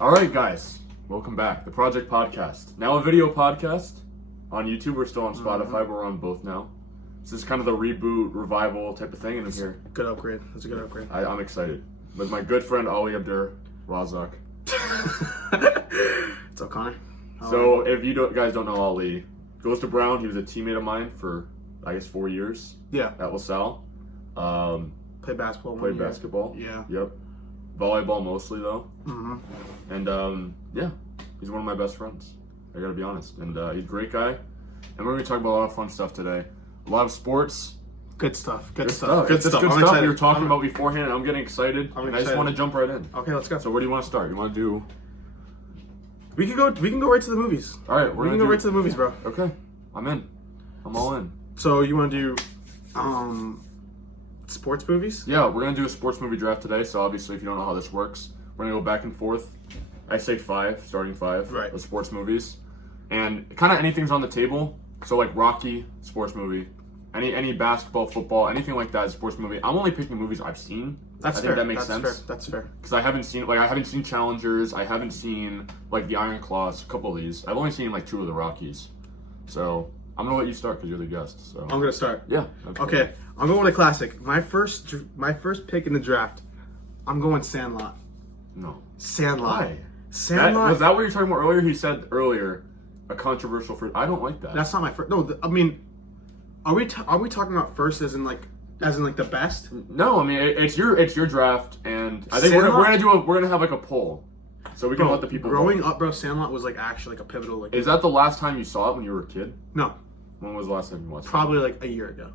All right, guys, welcome back. The Project Podcast. Now a video podcast on YouTube. We're still on Spotify, but we're on both now. This is kind of the reboot, revival type of thing, and it's here. Good upgrade. That's a good upgrade. I'm excited. With my good friend Ali Abdur Razzak. It's O'Connor. So if you guys don't know Ali, goes to Brown. He was a teammate of mine for, I guess, 4 years. Yeah. At LaSalle. Played basketball. Played basketball. Yeah. Yep. Volleyball mostly though. Mm-hmm. And yeah, he's one of my best friends. I gotta be honest. And he's a great guy. And we're gonna talk about a lot of fun stuff today. A lot of sports. Good stuff. Good It's stuff. good stuff we were talking about beforehand, and I'm getting excited. I just want to jump right in. Okay, let's go. So where do you want to start? You want to do? We can go right to the movies. All right, we can go right to the movies, bro. Okay, I'm in. I'm all in. So you want to do sports movies? Yeah, we're gonna do a sports movie draft today. So obviously, if you don't know how this works, we're gonna go back and forth. I say starting five. Right. Of sports movies, and kind of anything's on the table. So like Rocky, sports movie. Any basketball, football, anything like that is a sports movie. I'm only picking movies I've seen. That's fair. fair. That makes sense. Fair. That's fair. Because I haven't seen Challengers. I haven't seen like the Iron Claws. A couple of these. I've only seen like 2 of the Rockies. So I'm gonna let you start because you're the guest. So I'm gonna start. Yeah. Absolutely. Okay, I'm going with a classic. My first pick in the draft. I'm going Sandlot. No. Sandlot. Why? Sandlot. Was that what you were talking about earlier? He said earlier a controversial first. I don't like that. That's not my first. No, I mean, are we talking about first as in like the best? No, I mean it's your draft, and I think we're gonna have like a poll, so we can let the people. Growing vote. up, bro, Sandlot was like actually like a pivotal. Like, is that the last time you saw it when you were a kid? No. When was the last time you watched it? Probably like a year ago.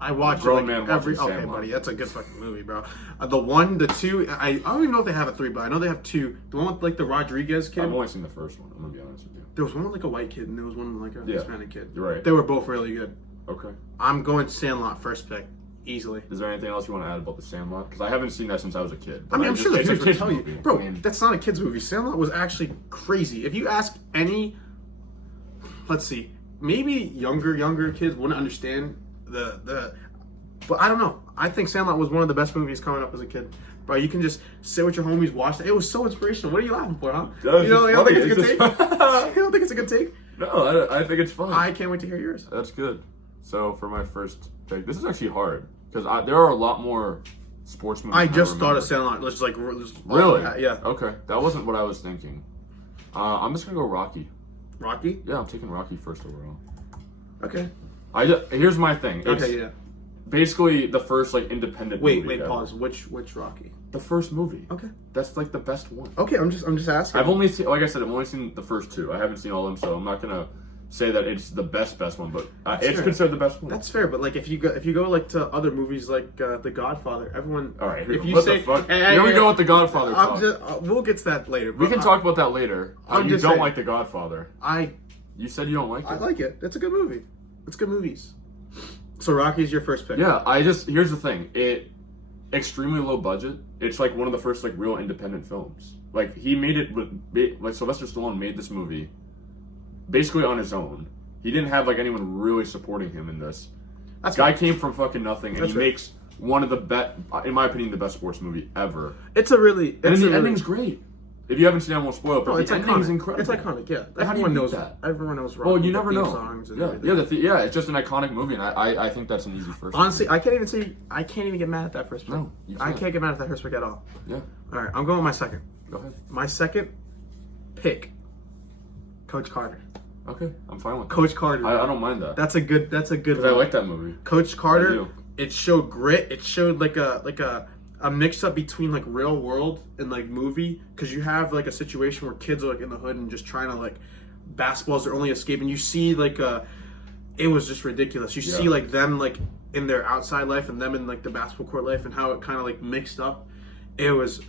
I watched Grown it man like every. watching Okay, Sandlot. buddy, that's a good fucking movie, bro. The 1, the 2. I don't even know if they have a 3, but I know they have 2. The one with like the Rodriguez kid. I've only seen the first one. I'm gonna be honest with you. There was one with like a white kid, and there was one with like a Hispanic kid. You're right. They were both really good. Okay. I'm going Sandlot first pick, easily. Is there anything else you want to add about the Sandlot? Because I haven't seen that since I was a kid. I mean, I'm sure the kids would tell you, movie. bro. I mean, That's not a kids movie. Sandlot was actually crazy. If you ask any, let's see, maybe younger kids wouldn't understand the. But I don't know. I think Sandlot was one of the best movies coming up as a kid. Bro, you can just sit with your homies, watch it. It was so inspirational. What are you laughing for, huh? You don't think it's a good take? You don't think it's a good take? No, I think it's fun. I can't wait to hear yours. That's good. So for my first pick, this is actually hard because there are a lot more sports movies. I just thought of Sandlot. Let's just Really? Yeah. Okay, that wasn't what I was thinking. I'm just gonna go Rocky. Rocky? Yeah, I'm taking Rocky first overall. Okay. Here's my thing. It's Okay. Yeah. basically the first like independent. movie Wait. ever. Pause. Which Rocky? The first movie. Okay. That's like the best one. Okay. I'm just asking. I've only seen, like I said, I've only seen the first 2. I haven't seen all of them, so I'm not gonna say that it's the best one, but it's fair. considered the best one. That's fair, but like if you go like to other movies like The Godfather, everyone. All right. If you what say, the fuck? Hey, Here we go with the Godfather I'm talk. just, we'll get to that later. We can talk about that later. I'm You just don't saying. like the Godfather. You said you don't like it. I like it. It's a good movie. It's good movies. So Rocky's your first pick. Yeah, here's the thing. It extremely low budget. It's like one of the first like real independent films. Like he made it with like Sylvester Stallone made this movie basically on his own. He didn't have like anyone really supporting him in this. This guy came from fucking nothing, and he makes one of the best, in my opinion, the best sports movie ever. The ending's great. If you haven't seen it, I won't spoil it. But the ending's incredible. It's iconic. Yeah, How do you beat that? Everyone knows. Rocky, Well, you never know. Songs and It's just an iconic movie, and I think that's an easy first. Honestly, I can't even get mad at that first pick. No, you I can't. can't get mad at that first pick at all. Yeah. All right, I'm going with my second. Go ahead. My second pick, Coach Carter. Okay, I'm fine with that. Coach Carter. I don't mind that. That's a good. Because I like that movie. Coach Carter. I do. It showed grit. It showed like a mix up between like real world and like movie. Because you have like a situation where kids are like in the hood and just trying to like basketball's their only escape, and you see like it was just ridiculous. You see like them like in their outside life and them in like the basketball court life and how it kind of like mixed up. It was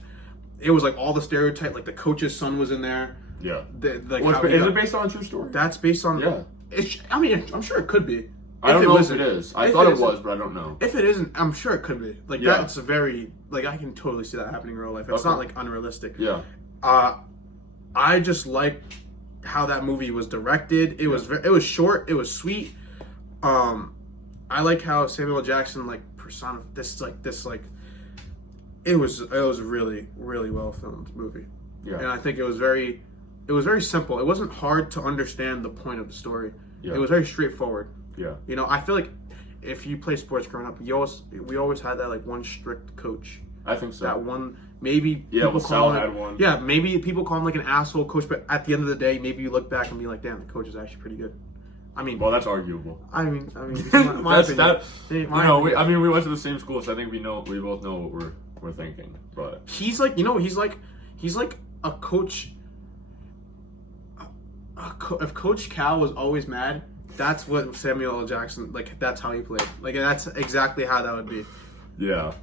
like all the stereotype. Like the coach's son was in there. Yeah. Is it based on a true story? That's based on. Yeah. I mean, I'm sure it could be. I don't know if it is. I thought it was, but I don't know. If it isn't, I'm sure it could be. Like that's a very like I can totally see that happening in real life. It's not like unrealistic. Yeah. I just like how that movie was directed. It was short. It was sweet. I like how Samuel L. Jackson like personified this. It was really really well filmed movie. Yeah. And I think it was very simple. It wasn't hard to understand the point of the story. Yeah. It was very straightforward. Yeah. You know, I feel like if you play sports growing up, we always had that like one strict coach. I think so. That one, maybe Yeah, people LaSalle call had one. Yeah, maybe people call him like an asshole coach, but at the end of the day, maybe you look back and be like, damn, the coach is actually pretty good. I mean, Well, that's arguable. I mean, my That's opinion. that. My You know, opinion. we went to the same school, so I think we both know what we're thinking. But He's like, you know, he's like a coach. If Coach Cal was always mad, that's what Samuel L. Jackson, like, that's how he played. Like, that's exactly how that would be. yeah,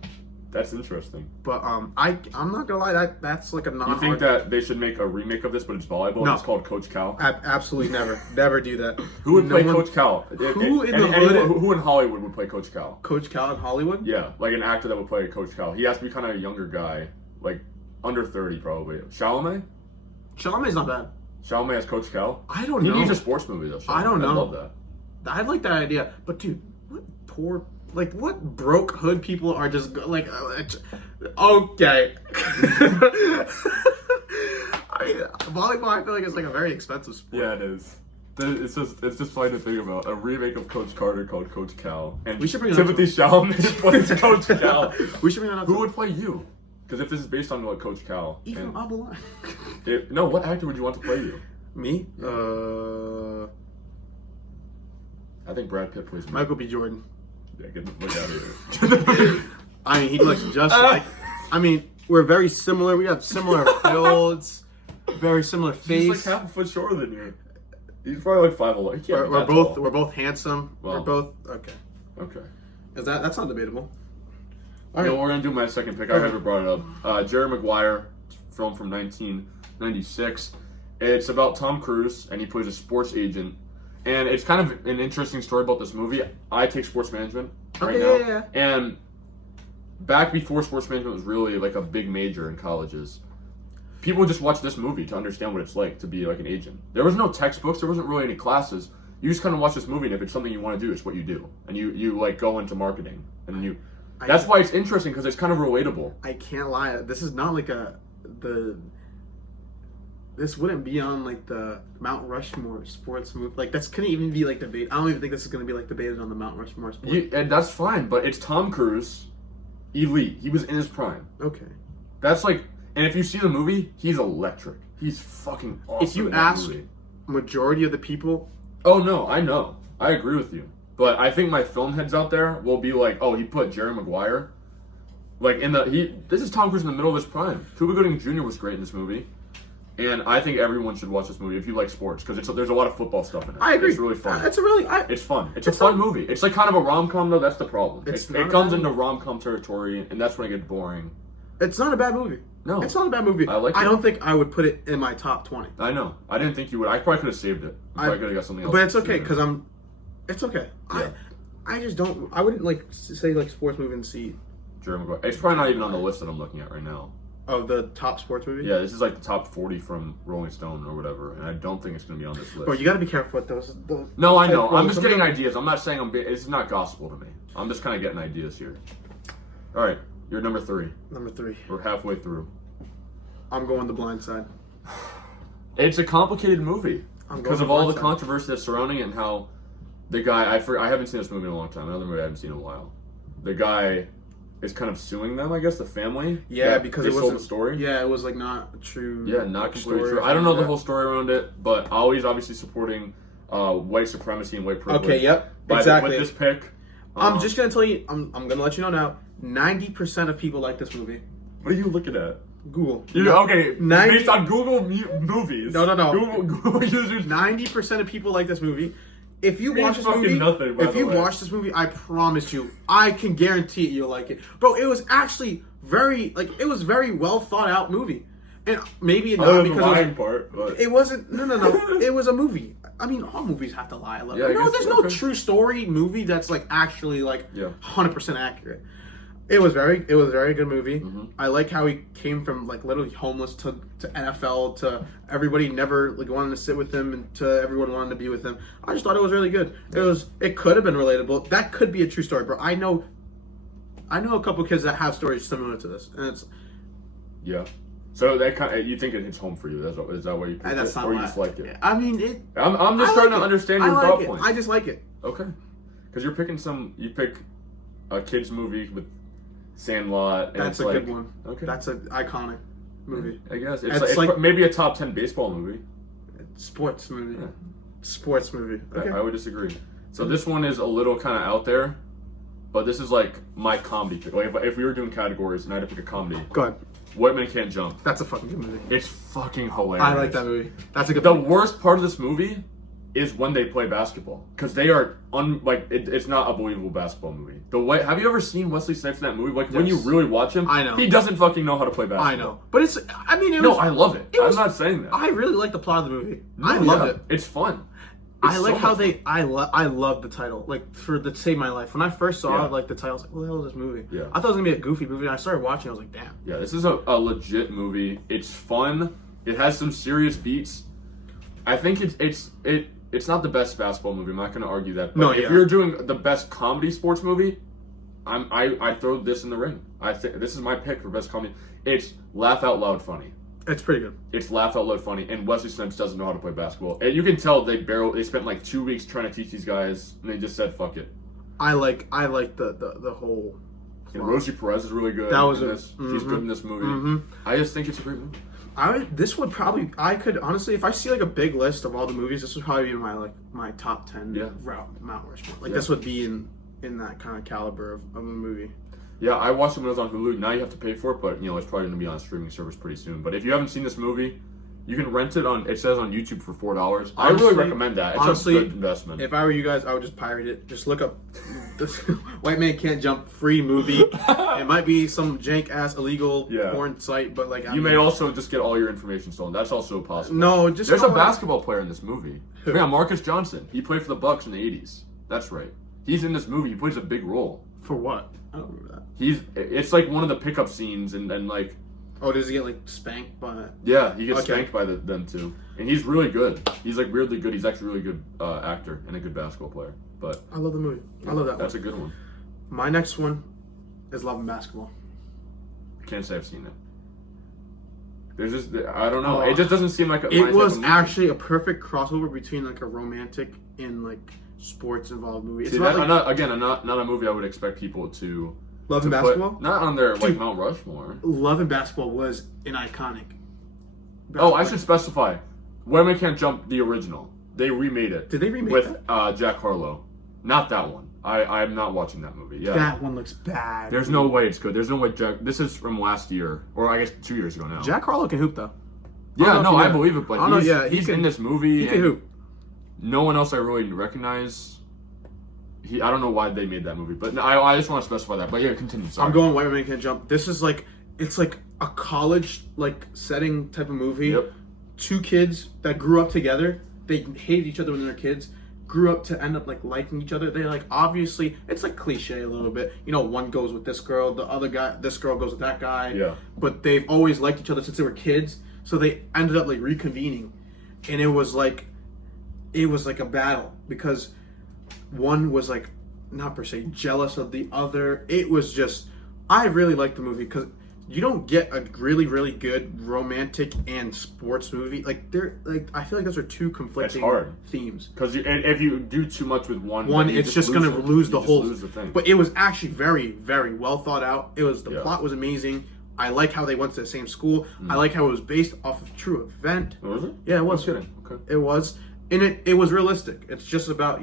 that's interesting. But I'm not gonna lie, that's like a non. You think that they should make a remake of this, but it's volleyball? No. And it's called Coach Cal. Absolutely never do that. Who would play one- Coach Cal? Who in the hood- Who in Hollywood would play Coach Cal? Coach Cal in Hollywood? Yeah, like an actor that would play Coach Cal. He has to be kind of a younger guy, like under 30 probably. Chalamet? Chalamet's not bad. Chalamet as Coach Cal? I don't He know. needs a sports movie though. Chalamet. I don't know. I love that. I like that idea, but dude, what broke hood people are just like, okay. Volleyball, I feel like it's like a very expensive sport. Yeah, it is. It's just funny to think about a remake of Coach Carter called Coach Cal, and We should bring that Timothy Chalamet plays Coach Cal. We should bring that up. Who would play you? Because if this is based on what Coach Cal, Even and Abeline. no, what actor would you want to play you? Me? I think Brad Pitt plays me. Michael B. Jordan. Yeah, get the fuck out of here. I mean, he looks just like. I mean, we're very similar. We have similar builds, very similar face. He's like half a foot shorter than you. He's probably like 5'11". He can't be we're that both tall. we're both handsome. Well. We're both okay. Okay. That's not debatable. All right, we're gonna do my second pick. I Okay. never brought it up. Jerry Maguire, film from 1996. It's about Tom Cruise, and he plays a sports agent. And it's kind of an interesting story about this movie. I take sports management right now, yeah. and back before sports management was really like a big major in colleges, people would just watch this movie to understand what it's like to be like an agent. There was no textbooks. There wasn't really any classes. You just kind of watch this movie, and if it's something you want to do, it's what you do, and you like go into marketing, and you. That's why it's interesting because it's kind of relatable. I can't lie. This is not like This wouldn't be on like the Mount Rushmore sports movie. Like that's couldn't even be like debate. I don't even think this is gonna be like debated on the Mount Rushmore sports. And that's fine, but it's Tom Cruise, elite. He was in his prime. Okay. That's like, and if you see the movie, he's electric. He's fucking awesome. If you in that ask movie. majority of the people, Oh no, I know. I agree with you. But I think my film heads out there will be like, oh, he put Jerry Maguire. Like this is Tom Cruise in the middle of his prime. Cuba Gooding Jr. was great in this movie. And I think everyone should watch this movie if you like sports because there's a lot of football stuff in it. I agree. It's really fun. It's fun. It's a fun movie. It's like kind of a rom-com though. That's the problem. It's It not a comes bad into rom-com territory, and that's when it gets boring. It's not a bad movie. No. It's not a bad movie. I like it. I don't think I would put it in my top 20. I know. I didn't think you would. I probably could have saved it. I probably could have got something else. But it's okay sooner. because it's okay. Yeah. I just don't. I wouldn't like say like sports movie and see Jerry Maguire. It's probably not even on the list that I'm looking at right now. of the top sports movie. Yeah, this is like the top 40 from Rolling Stone or whatever, and I don't think it's going to be on this list. Bro, you got to be careful with those. No, I know. Well, I'm just some getting of them- ideas. I'm not saying it's not gospel to me. I'm just kind of getting ideas here. All right, you're number 3. Number 3. We're halfway through. I'm going The Blind Side. It's a complicated movie I'm because going of all the Blind Side. controversy that's surrounding it and how the guy. I haven't seen this movie in a long time. Another movie I haven't seen in a while. The guy is kind of suing them, I guess, the family. Yeah, because they it sold wasn't the story. Yeah, it was like not a true. Yeah, not completely story true. or I don't know the something whole like story around it, but always obviously supporting white supremacy and white that. privilege. Okay. Yep. With Exactly. this pick. I'm just gonna tell you. I'm gonna let you know now. 90% of people like this movie. What are you looking at? Google. Okay, 90 based on Google movies. No. Google users. 90% of people like this movie. If you Means watch this fucking movie, nothing, by if the you way. watch this movie, I promise you, I can guarantee it, you'll like it, bro. It was actually it was very well thought out movie, and maybe not Other than because the lying part, but it wasn't. No. It was a movie. I mean, all movies have to lie a little. Yeah, I No, guess there's so, no okay. true story movie that's like actually like Yeah. 100% accurate. It was a very good movie. Mm-hmm. I like how he came from like literally homeless to NFL to everybody never like wanted to sit with him and to everyone wanted to be with him. I just thought it was really good. It could have been relatable. That could be a true story, bro. I know a couple kids that have stories similar to this, and it's yeah. So that kind of, you think it hits home for you? Is that why you picked And that's it? not Or you why. just like it? I mean, it. I'm just starting to understand your thought point. I just like it. Okay. Because you pick a kid's movie with Sandlot. And That's it's a good one. Okay. That's an iconic movie. I guess. It's It's maybe a top 10 baseball movie. Sports movie. Yeah. Sports movie. Okay. I would disagree. So this one is a little kind of out there, but this is like my comedy pick. Like if we were doing categories and I had to pick a comedy, Go ahead. White Men Can't Jump. That's a fucking good movie. It's fucking hilarious. I like that movie. That's a good The movie. worst part of this movie is when they play basketball, because they are it's not a believable basketball movie. Have you ever seen Wesley Snipes in that movie? Like when you Yes. really watch him, I know. he doesn't fucking know how to play basketball. I know. But it's, I mean, it No, was. I love it. was- I'm not saying that. I really like the plot of the movie. No, I loved yeah, it. It's fun. I It's like so how much they. I love the title. Like for the Save My Life. When I first saw Yeah. like the title, I was like, "What the hell is this movie?" Yeah. I thought it was gonna be a goofy movie. And I started watching. I was like, "Damn." Yeah, this is a legit movie. It's fun. It has some serious beats. I think it's not the best basketball movie. I'm not going to argue that. But No, if yeah. you're doing the best comedy sports movie, I throw this in the ring. I think this is my pick for best comedy. It's laugh out loud funny. It's pretty good. It's laugh out loud funny, and Wesley Snipes doesn't know how to play basketball. And you can tell they spent like 2 weeks trying to teach these guys, and they just said fuck it. I like the whole. And Rosie Perez is really good. That was in a- this. She's good in this movie. I just think it's a great movie. This would probably, I could honestly, if I see like a big list of all the movies, this would probably be my top 10 Yeah. Mount Rushmore. Like Yeah. this would be in that kind of caliber of a movie. Yeah, I watched it when it was on Hulu. Now you have to pay for it, but it's probably going to be on a streaming service pretty soon. But if you haven't seen this movie, you can rent it on. It says on YouTube for $4. I really Honestly- recommend that. It's honestly, a good investment. If I were you guys, I would just pirate it. Just look up this White Man Can't Jump free movie. It might be some jank ass illegal Yeah. porn site, but like You may also just get all your information stolen. That's also possible. no, just There's go a on- basketball player in this movie. Who? Yeah, Marcus Johnson. He played for the Bucks in the '80s. That's right. He's in this movie. He plays a big role. for what? I don't remember that. It's like one of the pickup scenes, and like Oh, does he get like spanked by? yeah, he gets Okay. spanked by them too, and he's really good. He's like weirdly good. He's actually a really good actor and a good basketball player. But I love the movie. I love that that's one. a good one. My next one is Love and Basketball. I can't say I've seen it. There's just I don't know. Oh. It just doesn't seem like my It type was of movie. actually a perfect crossover between like a romantic and like sports involved movie. It's See, about, that, like, I'm not a movie I would expect people to Love and put- Basketball. not on their like Dude. Mount Rushmore. Love and Basketball was an iconic. Oh, I should specify. Women Can't Jump, the original. They remade it. Did they remake with Jack Harlow? Not that one. I'm not watching that movie. Yeah. That one looks bad. There's no way it's good. There's no way Jack. This is from last year, or I guess 2 years ago now. Jack Harlow can hoop though. Yeah, no, I I believe it, but he's can- in this movie. He can and hoop. No one else I really recognize. I don't know why they made that movie, but I just want to specify that. But yeah, continue. Sorry. I'm going White Man Can't Jump. This is like it's like a college like setting type of movie. Yep. Two kids that grew up together. They hated each other when they were kids. Grew up to end up like liking each other. They like obviously it's like cliche a little bit. One goes with this girl, the other guy, this girl goes with that guy. Yeah. But they've always liked each other since they were kids. So they ended up like reconvening, and it was like a battle because one was like not per se jealous of the other. It was just I really liked the movie because you don't get a really really good romantic and sports movie like they're like I feel like those are two conflicting hard. themes. Because if you do too much with one, then you It's just gonna lose the whole. lose the thing. But it was actually very very well thought out. It was the Yeah. plot was amazing. I like how they went to the same school. I like how it was based off of true event. Was it? Yeah, it was. No kidding. Okay. It was, and it was realistic. It's just about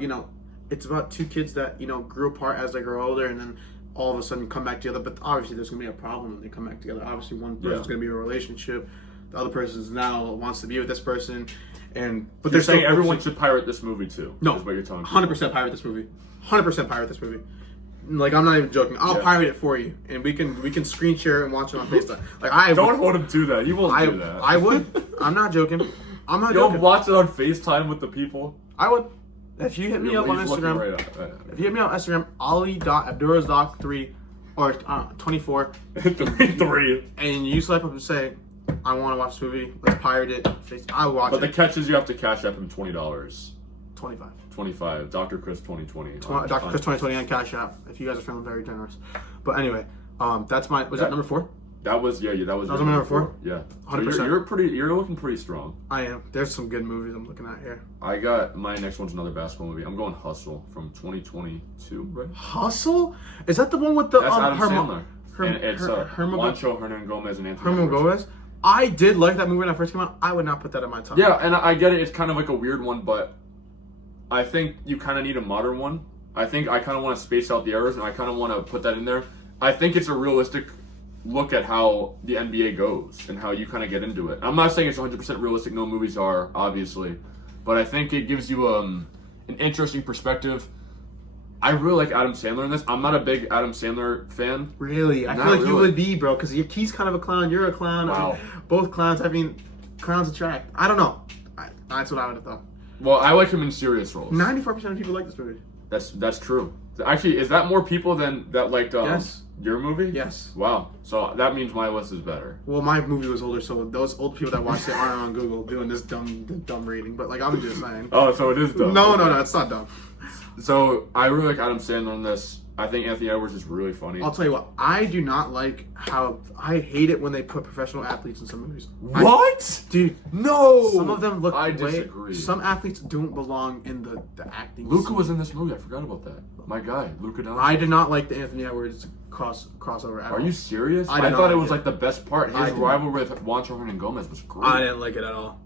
it's about two kids that grew apart as they grow older, and then all of a sudden come back together. But obviously, there's gonna be a problem when they come back together. Obviously, one person's gonna be in a relationship, the other person's now wants to be with this person, but You're they're saying still everyone focusing- should pirate this movie too. No, is what you're telling. 100% pirate this movie. 100% pirate this movie. Like I'm not even joking. I'll Yeah. pirate it for you, and we can screen share it and watch it on FaceTime. Like I Don't hold him to that. He won't do that. I would. I'm not joking. I'm not You'll joking. watch it on FaceTime with the people. I would. If you hit me up on He's looking Instagram, right at- if you hit me on Instagram, Ali.abdurazzak3 or 24, 3. and you swipe up and say, I want to watch this movie, let's pirate it. I'll watch But the it. catch is you have to cash up him $20. 25. 25. Dr. Chris 2020. Dr. Chris 2020 on Cash App, if you guys are feeling very generous. But anyway, that's my, was that number 4? That was That was your number 4? Yeah. So 100%. you're looking pretty strong. I am. There's some good movies I'm looking at here. I got my next one's another basketball movie. I'm going Hustle from 2022, right? Hustle? Is that the one with the That's Adam Sandler. And it's Herman Juancho, Hernan Gomez, and Anthony Herman Edwards. Gomez? I did like that movie when it first came out. I would not put that in my top. Yeah, and I get it. It's kind of like a weird one, but I think you kind of need a modern one. I think I kind of want to space out the errors, and I kind of want to put that in there. I think it's a realistic look at how the NBA goes and how you kind of get into it. I'm not saying it's 100% realistic. No movies are, obviously. But I think it gives you an interesting perspective. I really like Adam Sandler in this. I'm not a big Adam Sandler fan. Really? I Not feel like you really. would be, bro, because he's kind of a clown. You're a clown. Wow. Both clowns. I mean, clowns attract. I don't know. That's what I would have thought. Well, I like him in serious roles. 94% of people like this movie. That's true. Actually, is that more people than that liked Yes. your movie? Yes. Wow. So that means my list is better. Well, my movie was older, so those old people that watched it aren't on Google doing this dumb rating. But like, I'm just saying. Oh, so it is dumb. No, it's not dumb. So I really like Adam Sandler in this. I think Anthony Edwards is really funny. I'll tell you what. I do not like how I hate it when they put professional athletes in some movies. What? Dude, No. some of them look. I disagree. Some athletes don't belong in the acting. Luca scene. was in this movie. I forgot about that. My guy, Luca Doncic. I did not like the Anthony Edwards crossover at all. Are you serious? I did not thought it like was it. like the best part. I His did rival with Juancho Hernan Gomez was great. I didn't like it at all.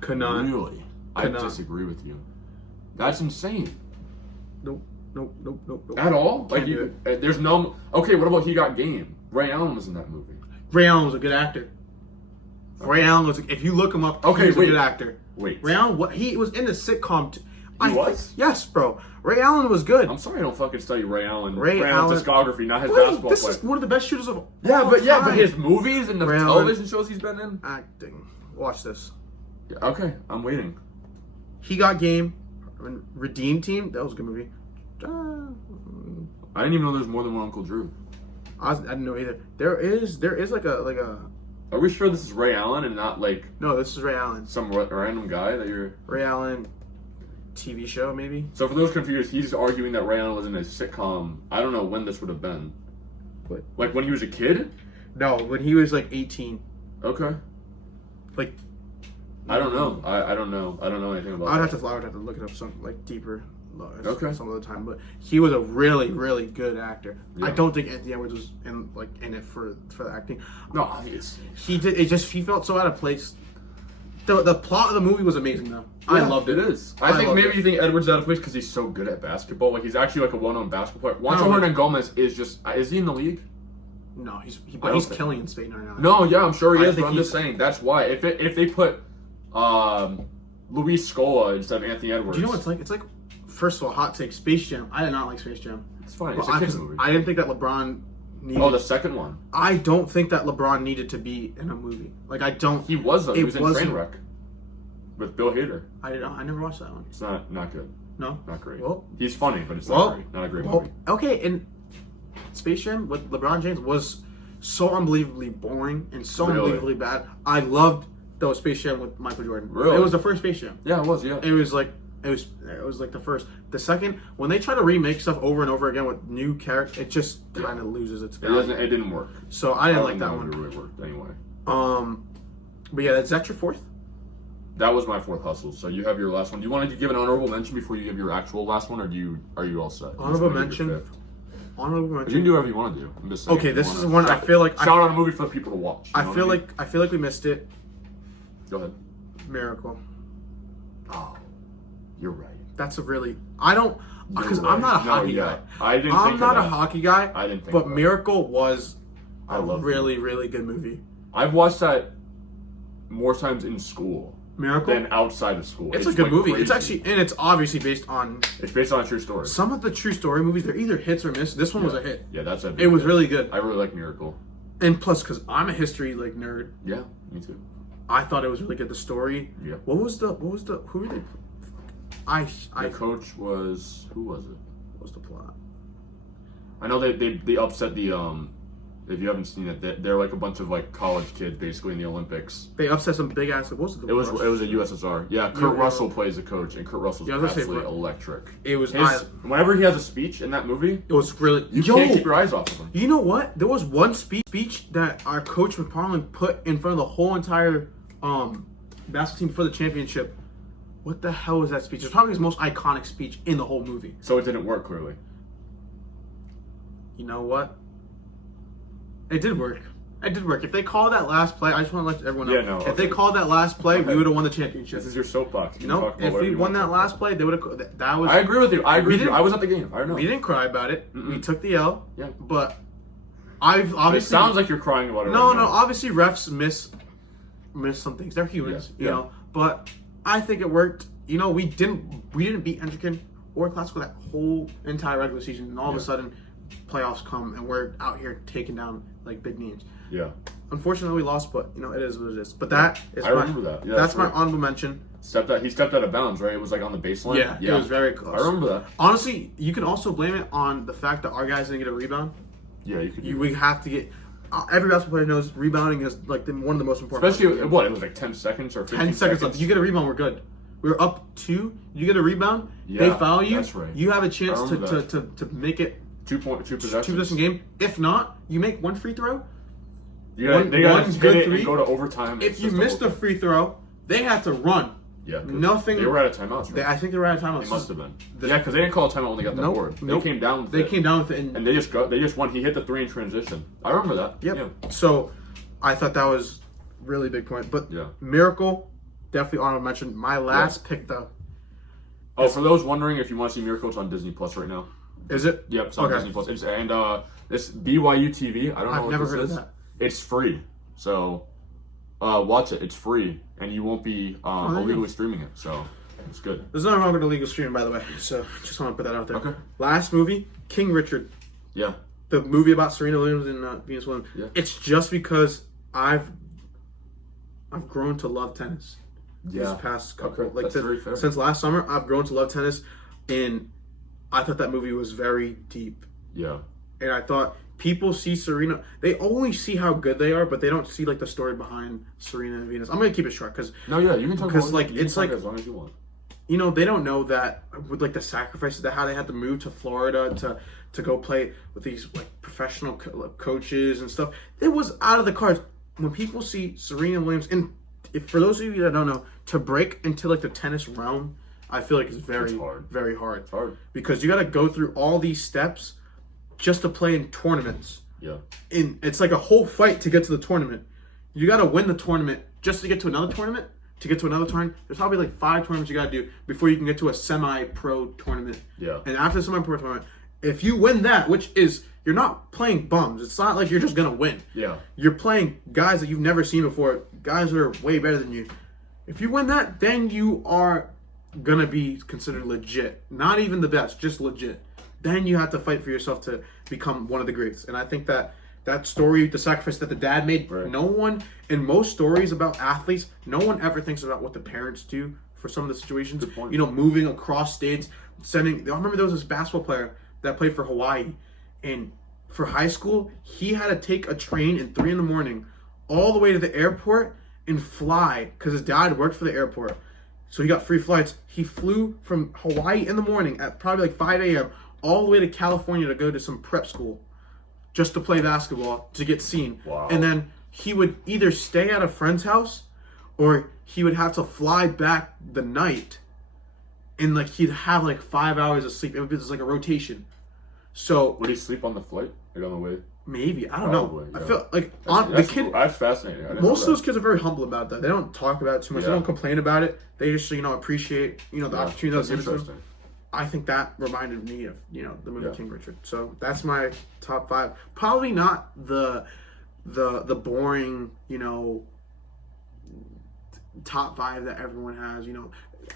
Could not. Really? I Could not. disagree with you. That's insane. Nope. At all? Can't Like do there's no. Okay, what about He Got Game? Ray Allen was in that movie. Ray Allen was a good actor. Ray Allen was. If you look him up, Okay, he was wait. a good actor. Wait. Ray Allen, what he was in the sitcom. He was? Yes, bro. Ray Allen was good. I'm sorry I don't fucking study Ray Allen. Ray Allen's Allen- discography, not his Wait, basketball this play. is one of the best shooters of Yeah, all but time. his movies and the Ray Allen- television shows he's been in. acting. Watch this. Yeah, okay, I'm waiting. He Got Game, Redeem Team. That was a good movie. I didn't even know there's more than one Uncle Drew. I didn't know either. There is like a. Are we sure this is Ray Allen and not like No, this is Ray Allen. some random guy that you're? Ray Allen, TV show maybe. So for those confused, he's arguing that Ray Allen was in a sitcom. I don't know when this would have been. What? Like when he was a kid? No, when he was like 18. Okay. Like. I don't know. I don't know. I don't know anything about I would that. have to look it up some like deeper. Okay. Some of the time, but he was a really, really good actor. Yeah. I don't think Anthony Edwards was in it for the acting. No, obviously. He did. He felt so out of place. The plot of the movie was amazing though. I loved it. It is. I think loved maybe it. you think Edwards is out of place because he's so good at basketball. Like he's actually like a well-known basketball player. Juancho No. Hernan Gomez is just. Is he in the league? No, he's I don't think- killing in Spain right now. No, yeah, I'm sure he I is. think But I'm just saying that's why. If they put Luis Scola instead of Anthony Edwards, Do you know what it's like? It's like, first of all, hot take. Space Jam. I did not like Space Jam. it's fine. Well, It's a kids 'cause movie. I didn't think that LeBron needed. Oh, the second one. I don't think that LeBron needed to be in a movie. Like I don't. He was though. He It was in wasn't- Trainwreck with Bill Hader. I never watched that one. It's not good. No. Not great. Well, He's funny, but it's well, not great. Not a great well, movie. okay, and Space Jam with LeBron James was so unbelievably boring and so Really? unbelievably bad. I loved the Space Jam with Michael Jordan. Really? It was the first Space Jam. Yeah, it was. Yeah. It was like it was like the first. The second, when they try to remake stuff over and over again with new characters, it just kind of loses its It value. doesn't. It didn't work. So I didn't like that It one. really worked anyway. But yeah, that's your fourth. That was my fourth hustle. So you have your last one. Do you want to give an honorable mention before you give your actual last one, or are you all set? You just Honorable wanna give your mention? fifth? Honorable You can mention. do whatever you want to do. I'm just saying. Okay, if this you is wanna one I shout- feel like shout out a movie for the people to watch. I You know feel what like we missed it. Go ahead. Miracle. Oh, you're right. That's a really I don't because You're I'm not a right. No, hockey yeah. guy. I didn't. I'm think not of a that. hockey guy. I didn't think. But of that. Miracle was I a love really, really good movie. I've watched that more times in school Miracle. than outside of school. It's a good like movie. crazy. It's actually and it's obviously based on It's based on a true story. some of the true story movies. They're either hits or miss. This one was a hit. Yeah, that's a. It was really good. I really like Miracle. And plus, because I'm a history like nerd, Yeah, me too. I thought it was really good. The story. Yeah. What was the who were they? The coach was who was it? What was the plot? I know they upset the If you haven't seen it, they're like a bunch of like college kids basically in the Olympics. They upset some big ass. What was it? It was a USSR. Yeah, Kurt Russell plays the coach, and Kurt Russell's absolutely electric. It was whenever he has a speech in that movie, it was really you can't keep your eyes off of him. You know what? There was one speech that our coach McFarland put in front of the whole entire basketball team for the championship. What the hell was that speech? It's probably his most iconic speech in the whole movie. So it didn't work clearly. You know what? It did work. It did work. If they called that last play, I just want to let everyone know. Yeah, no, if they called that last play, we would have won the championship. This is your soapbox. If we won that last play, they would have. That was. I agree with you. I was at the game. I don't know. We didn't cry about it. Mm-mm. We took the L. Yeah. But I've obviously. It sounds like you're crying about it. No, right no. now. Obviously, refs miss some things. They're humans, you know. But I think it worked. You know, we didn't beat Entrican or Classical that whole entire regular season, and all of a sudden, playoffs come and we're out here taking down like big names. Yeah. Unfortunately, we lost, but you know it is what it is. But that is I remember that. Yeah, that's my honorable mention. He stepped out of bounds, right? It was like on the baseline. Yeah, it was very close. I remember that. Honestly, you can also blame it on the fact that our guys didn't get a rebound. Yeah, you could. We have to get. Every basketball player knows rebounding is like one of the most important. Especially what it was like 10 seconds or 15 10 seconds left. You get a rebound, we're good. We're up 2. You get a rebound. Yeah, they foul you. That's right. You have a chance to make it 2 possessions. 2 possession game. If not, you make one free throw. They gotta hit it and go to overtime. If you miss the free throw, they have to run. Yeah, nothing. They were out of timeouts. Right? I think they were out of timeouts. They must have been. Because they didn't call a timeout when they got that board. They came down with it. Came down with it, and they just won. He hit the 3 in transition. I remember that. Yep. Yeah. So, I thought that was really big point. But Miracle, definitely honorable mention. My last pick though. Oh, for those wondering, if you want to see Miracle, it's on Disney Plus right now. Is it? Yep, it's on Disney Plus. This BYU TV. I don't know what this is. I've never heard of that. It's free, so watch it. It's free, and you won't be illegally streaming it. So it's good. There's nothing wrong with illegal streaming, by the way. So just want to put that out there. Okay. Last movie, King Richard. Yeah. The movie about Serena Williams and Venus Williams. Yeah. It's just because I've grown to love tennis. Yeah. This past couple, that's very fair. Since last summer, I've grown to love tennis, and I thought that movie was very deep. Yeah. And I thought people see Serena, they only see how good they are, but they don't see like the story behind Serena and Venus. I'm gonna keep it short because you can talk because like it's like as long as you want. You know, they don't know that with like the sacrifices that how they had to move to Florida to go play with these like professional coaches and stuff. It was out of the cards. When people see Serena Williams, and for those of you that don't know, to break into like the tennis realm, I feel like it's very hard. Very hard. It's hard because you got to go through all these steps just to play in tournaments. Yeah. And it's like a whole fight to get to the tournament. You got to win the tournament just to get to another tournament. To get to another tournament, there's probably like 5 tournaments you got to do before you can get to a semi-pro tournament. Yeah. And after the semi-pro tournament, if you win that, which is, you're not playing bums. It's not like you're just going to win. Yeah. You're playing guys that you've never seen before, guys that are way better than you. If you win that, then you are going to be considered legit. Not even the best, just legit. Then you have to fight for yourself to become one of the greats. And I think that story, the sacrifice that the dad made, no one, in most stories about athletes, no one ever thinks about what the parents do for some of the situations. Good point. You know, moving across states, I remember there was this basketball player that played for Hawaii, and for high school, he had to take a train at 3 a.m. all the way to the airport and fly, because his dad worked for the airport. So he got free flights. He flew from Hawaii in the morning at probably like 5 a.m. all the way to California to go to some prep school just to play basketball, to get seen. Wow. And then he would either stay at a friend's house or he would have to fly back the night, and like he'd have like 5 hours of sleep. It would be just like a rotation. So would he sleep on the flight? Like on the way? Maybe. I don't know. Yeah. I feel like the kid. That's fascinating. Most of those kids are very humble about that. They don't talk about it too much. Yeah. They don't complain about it. They just appreciate the opportunity that was given to them. I think that reminded me of the movie King Richard. So that's my top 5. Probably not the boring top 5 that everyone has.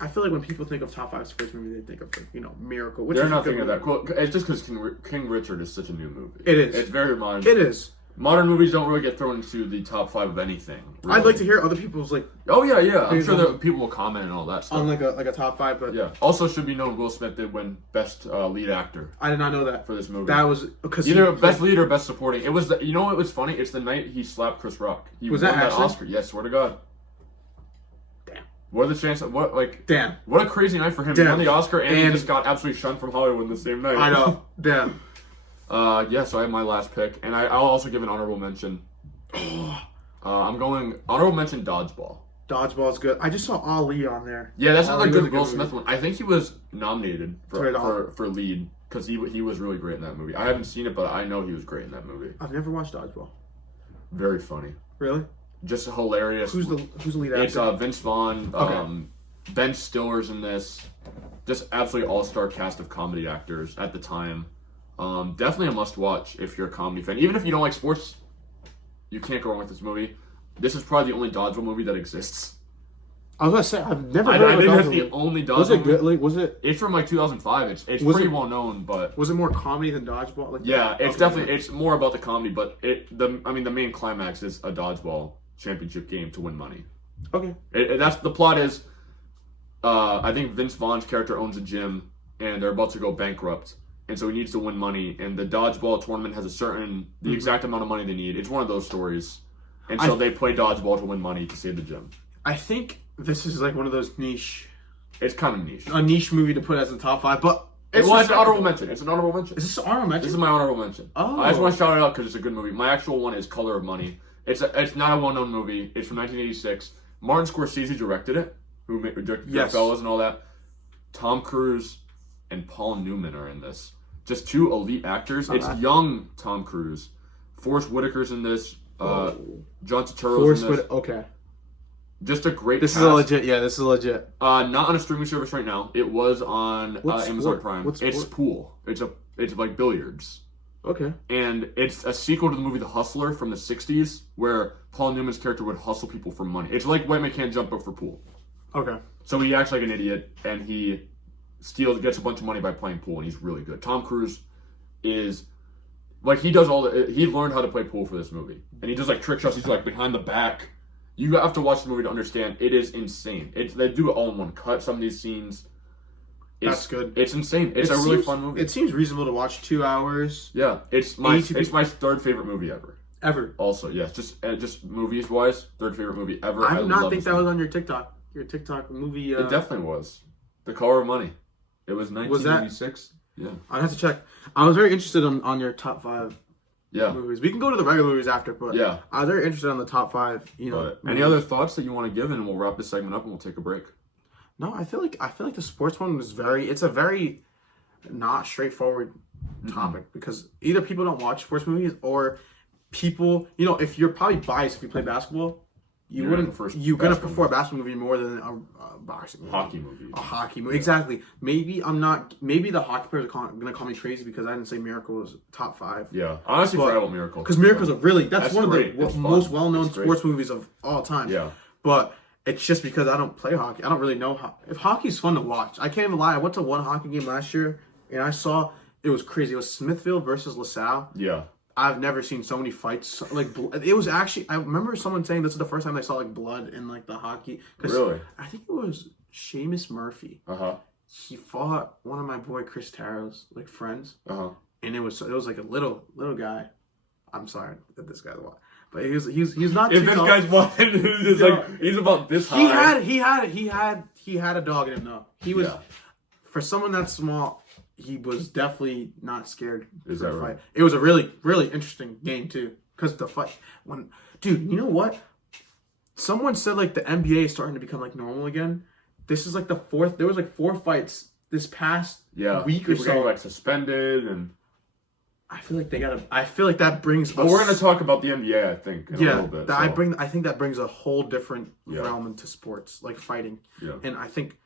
I feel like when people think of top 5 sports movies, they think of Miracle. Which They're not thinking of that. Cool. It's just because King Richard is such a new movie. It is. It's very modern. It is. Modern movies don't really get thrown into the top 5 of anything. Really. I'd like to hear other people's like. Oh yeah. I'm sure that people will comment and all that stuff. On like a top 5, but yeah. Also, should be known Will Smith did win Best Lead Actor. I did not know that for this movie. That was because either Best Lead or Best Supporting. It was you know what was funny? It's the night he slapped Chris Rock. He was won that actually? Oscar. Yes, swear to God. Damn. What are the chances? Damn. What a crazy night for him. Damn. He won the Oscar and he just got absolutely shunned from Hollywood the same night. I know. Damn. Yeah, so I have my last pick, and I'll also give an honorable mention. I'm going honorable mention Dodgeball. Dodgeball's good. I just saw Ali on there. Yeah, that's another good Will movie. Smith one. I think he was nominated for lead because he was really great in that movie. I haven't seen it, but I know he was great in that movie. I've never watched Dodgeball. Very funny. Really? Just hilarious. Who's the lead actor? It's Vince Vaughn. Okay. Ben Stiller's in this. Just absolutely all-star cast of comedy actors at the time. Definitely a must-watch if you're a comedy fan. Even if you don't like sports, you can't go wrong with this movie. This is probably the only Dodgeball movie that exists. I was gonna say I've never I heard think of that's Dodgeball. the only Dodgeball. Was it good? Like, was it? It's from 2005. It's Was pretty it- well known, but Was it more comedy than Dodgeball? Like, yeah, it's okay. definitely it's more about the comedy. But the main climax is a Dodgeball championship game to win money. Okay. That's the plot is. I think Vince Vaughn's character owns a gym, and they're about to go bankrupt, and so he needs to win money. And the Dodgeball tournament has the exact amount of money they need. It's one of those stories, and so they play Dodgeball to win money to save the gym. I think this is like one of those niche. It's kind of niche. A niche movie to put as the top 5, but It's an honorable mention. It's an honorable mention. Is this an honorable mention? This is my honorable mention. Oh. I just want to shout it out because it's a good movie. My actual one is Color of Money. It's not a well-known movie. It's from 1986. Martin Scorsese directed it, who directed Goodfellas and all that. Tom Cruise and Paul Newman are in this. Just 2 elite actors. It's young Tom Cruise. Forrest Whitaker's in this. John Turturro's in this. Okay. Just a great This cast. is legit. Yeah, this is legit. Not on a streaming service right now. It was on Amazon sport? Prime. What's It's sport? pool. It's like billiards. Okay. And it's a sequel to the movie The Hustler from the 60s, where Paul Newman's character would hustle people for money. It's like White Man Can't Jump, but for pool. Okay. So he acts like an idiot, and he gets a bunch of money by playing pool, and he's really good. Tom Cruise is, like, he learned how to play pool for this movie. And he does, like, trick shots. He's, like, behind the back. You have to watch the movie to understand. It is insane. They do it all in one cut, some of these scenes. That's good. It's insane. It's a really fun movie. It seems reasonable to watch. 2 hours. Yeah, it's my 3rd favorite movie ever. Ever. Also, yes, just movies wise, 3rd favorite movie ever. I do not think that was was on your TikTok. Your TikTok movie. It definitely was. The Color of Money. It was 1986. Yeah. I have to check. I was very interested on your top 5 Yeah. movies. We can go to the regular movies after, but Yeah. I was very interested on the top 5. Any other thoughts that you want to give, and we'll wrap this segment up and we'll take a break. No, I feel like the sports one was it's a very not straightforward topic because either people don't watch sports movies or people, if you're probably biased if you play basketball, you're gonna prefer a basketball movie more than a boxing movie. Hockey movie. A hockey movie. Exactly. Maybe the hockey players are gonna call me crazy because I didn't say Miracle was top 5. Yeah. I honestly forgot about Miracle. Because Miracle's that's one great. of the It's most fun. well-known It's great. sports movies of all time. Yeah. But it's just because I don't play hockey. I don't really know if hockey's fun to watch. I can't even lie. I went to one hockey game last year and I saw it was crazy. It was Smithfield versus LaSalle. Yeah. I've never seen so many fights. Like it was actually. I remember someone saying this is the first time they saw like blood in like the hockey. Really? I think it was Seamus Murphy. He fought one of my boy Chris Taro's like friends. And it was like a little like I'm sorry that this guy's a lot. But he's not too If this tall. guy's walking, it's like he's about this high. He had a dog in him though. He was for someone that small, he was definitely not scared for the fight. It was a really, really interesting game too. Because the fight dude, you know what? Someone said like the NBA is starting to become like normal again. This is like the 4th. There was like 4 fights this past week or so. Getting like suspended and I feel like that brings. But we're gonna talk about the NBA, I think, in a little bit. I think that brings a whole different realm into sports, like fighting. Yeah. And I think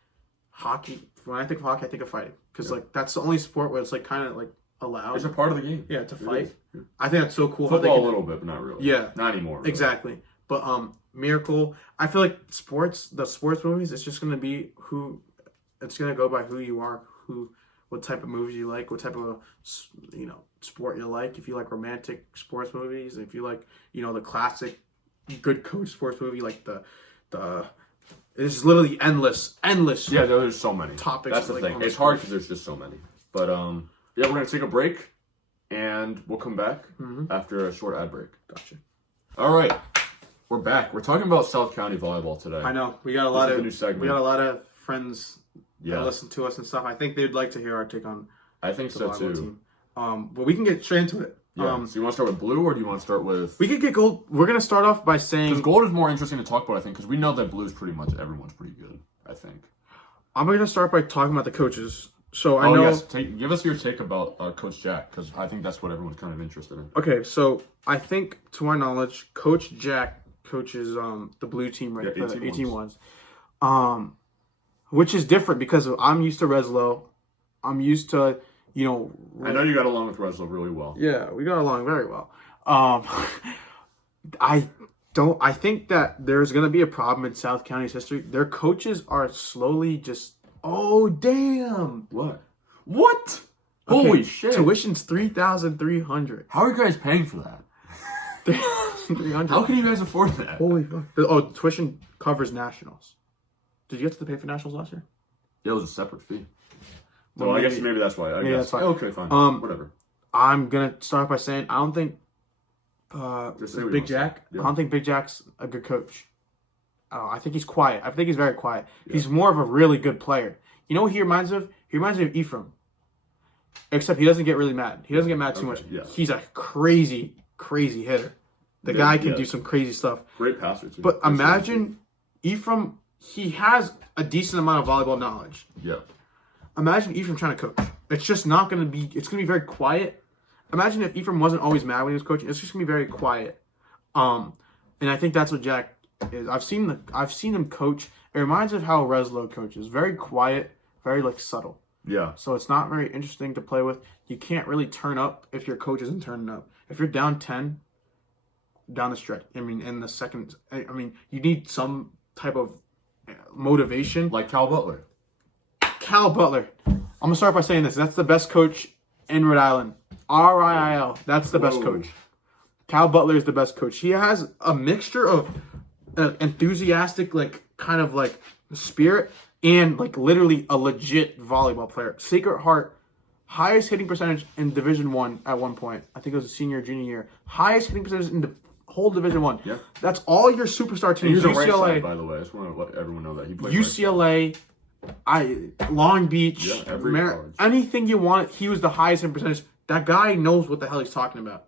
hockey. When I think of hockey, I think of fighting because like that's the only sport where it's like kind of like allowed. It's a part of the game. Yeah, to fight. I think that's so cool. Football a little bit, but not really. Yeah. Not anymore. Really. Exactly. But Miracle. I feel like the sports movies. It's just gonna be it's gonna go by who you are, what type of movies you like, what type of sport you like. If you like romantic sports movies, if you like the classic good coach sports movie, like the it's literally endless. Yeah, there's so many topics. That's the thing. It's hard because there's just so many. But yeah, we're gonna take a break, and we'll come back after a short ad break. Gotcha. All right, we're back. We're talking about South County volleyball today. I know we got a lot of new segment. We got a lot of friends that listen to us and stuff. I think they'd like to hear our take on. I think so too. Team. But we can get straight into it. Yeah. So you want to start with blue, or do you want to start with? We could get gold. We're gonna start off by saying because gold is more interesting to talk about, I think, because we know that blue is pretty much everyone's pretty good. I think. I'm gonna start by talking about the coaches. So I know. Yes. Give us your take about Coach Jack, because I think that's what everyone's kind of interested in. Okay, so I think, to my knowledge, Coach Jack coaches the blue team, right? Yeah, the 18-1s. Which is different because I'm used to Reslow. I'm used to, I know you got along with Reslow really well. Yeah, we got along very well. I think that there's going to be a problem in South County's history. Their coaches are slowly just, oh, damn. What? Okay, Holy shit. Tuition's $3,300. How are you guys paying for that? $3,300. How can you guys afford that? Holy fuck. Oh, tuition covers nationals. Did you have to pay for nationals last year? Yeah, it was a separate fee. So Well, I guess maybe that's why. I guess. that's fine. Okay, fine. Whatever. I'm going to start by saying I don't think Just say what you Big want to Jack. say. Yeah. I don't think Big Jack's a good coach. I think he's quiet. I think he's very quiet. Yeah. He's more of a really good player. You know what he reminds me of? He reminds me of Ephraim. Except he doesn't get really mad. He doesn't get mad too much. Yeah. He's a crazy, crazy hitter. The guy can do some crazy stuff. Great passer, too. But imagine Ephraim, he has a decent amount of volleyball knowledge. Yeah. Imagine Ephraim trying to coach. It's just not going to be, it's going to be very quiet. Imagine if Ephraim wasn't always mad when he was coaching. It's just going to be very quiet. And I think that's what Jack is. I've seen him coach. It reminds me of how Reslow coaches. Very quiet, very subtle. Yeah. So it's not very interesting to play with. You can't really turn up if your coach isn't turning up. If you're down 10, down the stretch, in the second, you need some type of motivation. Like Cal Butler. Cal Butler. I'm going to start by saying this. That's the best coach in Rhode Island. RIIL. That's the best coach. Cal Butler is the best coach. He has a mixture of enthusiastic, spirit and, literally a legit volleyball player. Sacred Heart, highest hitting percentage in Division I at one point. I think it was a junior year. Highest hitting percentage in the whole Division I. Yeah. That's all your superstar teams. He's a right side, by the way. I just want to let everyone know that. He played UCLA, Long Beach, college. Anything you want. He was the highest in percentage. That guy knows what the hell he's talking about.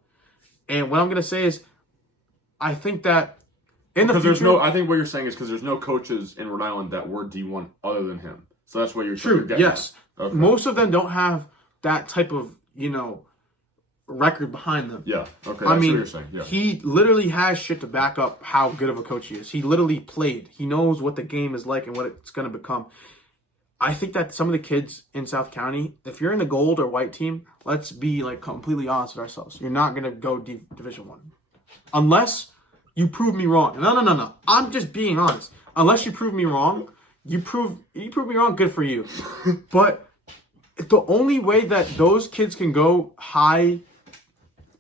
And what I'm gonna say is, I think that in the future, I think what you're saying is because there's no coaches in Rhode Island that were D1 other than him. So that's what you're true. Yes, okay. Most of them don't have that type of record behind them. Yeah. Okay. That's what you're saying. Yeah. He literally has shit to back up how good of a coach he is. He literally played. He knows what the game is like and what it's gonna become. I think that some of the kids in South County, if you're in the gold or white team, let's be completely honest with ourselves. You're not gonna go Division I, unless you prove me wrong. No. I'm just being honest. Unless you prove me wrong, you prove me wrong. Good for you. But the only way that those kids can go high,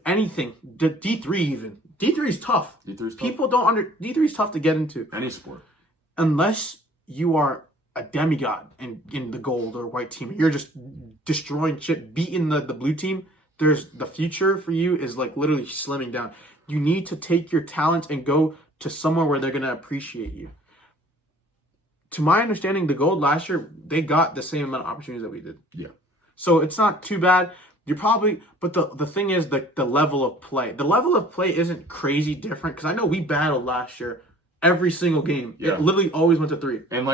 anything D3 even D3 is tough. D3 is tough. People don't D3 is tough to get into. Any sport, unless you are a demigod in the gold or white team. You're just destroying shit, beating the blue team. The future for you is literally slimming down. You need to take your talents and go to somewhere where they're going to appreciate you. To my understanding, the gold last year, they got the same amount of opportunities that we did. Yeah. So it's not too bad. But the thing is the level of play. The level of play isn't crazy different because I know we battled last year every single game. Yeah. It literally always went to 3. And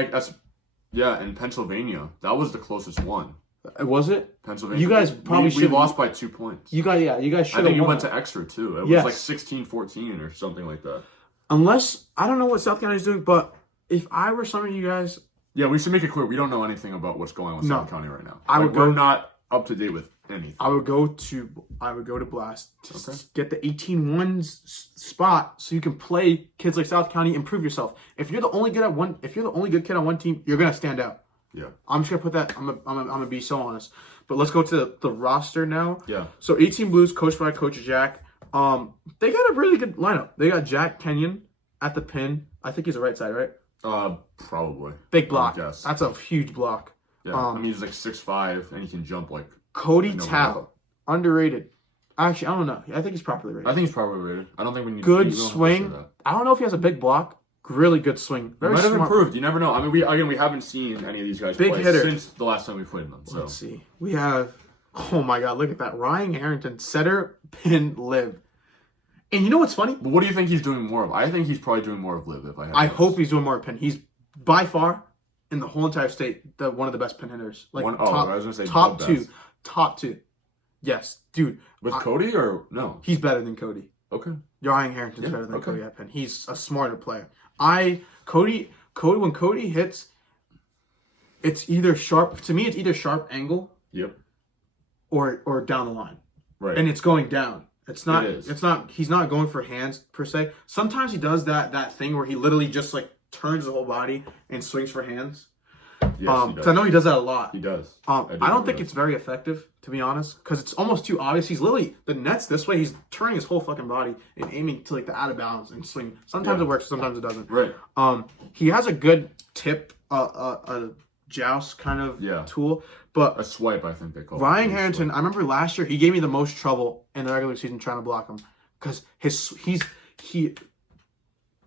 in Pennsylvania, that was the closest one. Was it? Pennsylvania. You guys probably we lost by 2 points. You guys should have. I think you went to extra too. It was 16-14 or something like that. Unless I don't know what South County is doing, but if I were some of you guys, yeah, we should make it clear we don't know anything about what's going on with South County right now. We're not up to date with anything. I would go to Blast to get the 18-1s spot so you can play kids like South County, improve yourself. If you're the only good kid on one team, you're gonna stand out. Yeah. I'm just gonna put that. I'm gonna be so honest. But let's go to the roster now. Yeah. So 18 Blues, coached by Coach Jack. They got a really good lineup. They got Jack Kenyon at the pin. I think he's a right side, right? Probably. Big block. Yes. That's a huge block. Yeah. I mean, he's like 6'5", and he can jump like. Cody no Tao, underrated. Actually, I don't know. I think he's properly rated. I think he's probably rated. I don't think we need good we don't have to swing. say that. I don't know if he has a big block. Really good swing. Very Might have smart. improved. You never know. I mean, we haven't seen any of these guys Big play hitter. since the last time we played them. So Let's see. We have. Oh my God! Look at that. Ryan Harrington, setter, pin, live. And you know what's funny? but what do you think he's doing more of? I think he's probably doing more of live. If I had I to guess. hope he's doing more pin. He's by far in the whole entire state one of the best pin hitters. Like top, I was gonna say top the two, best. top two. Yes, dude. With Cody or no? He's better than Cody. Okay. Ryan Harrington's Yeah, better than okay. Cody at pin. He's a smarter player. Cody when Cody hits, it's either sharp. To me, it's either sharp angle Yep. or down the line, Right. and it's going down. It's not. It is. It's not. He's not going for hands per se. Sometimes he does that thing where he literally just like turns the whole body and swings for hands. yes, he does. 'Cause I know he does that a lot. He does. I don't he think does. it's very effective, to be honest, because it's almost too obvious. He's literally the net's this way. He's turning his whole fucking body and aiming to like the out of bounds and swinging. Sometimes Yeah. it works, sometimes it doesn't. Right. He has a good tip, a joust kind of Yeah. tool, but A swipe, I think they call Ryan it. Harrington, I remember last year he gave me the most trouble in the regular season trying to block him because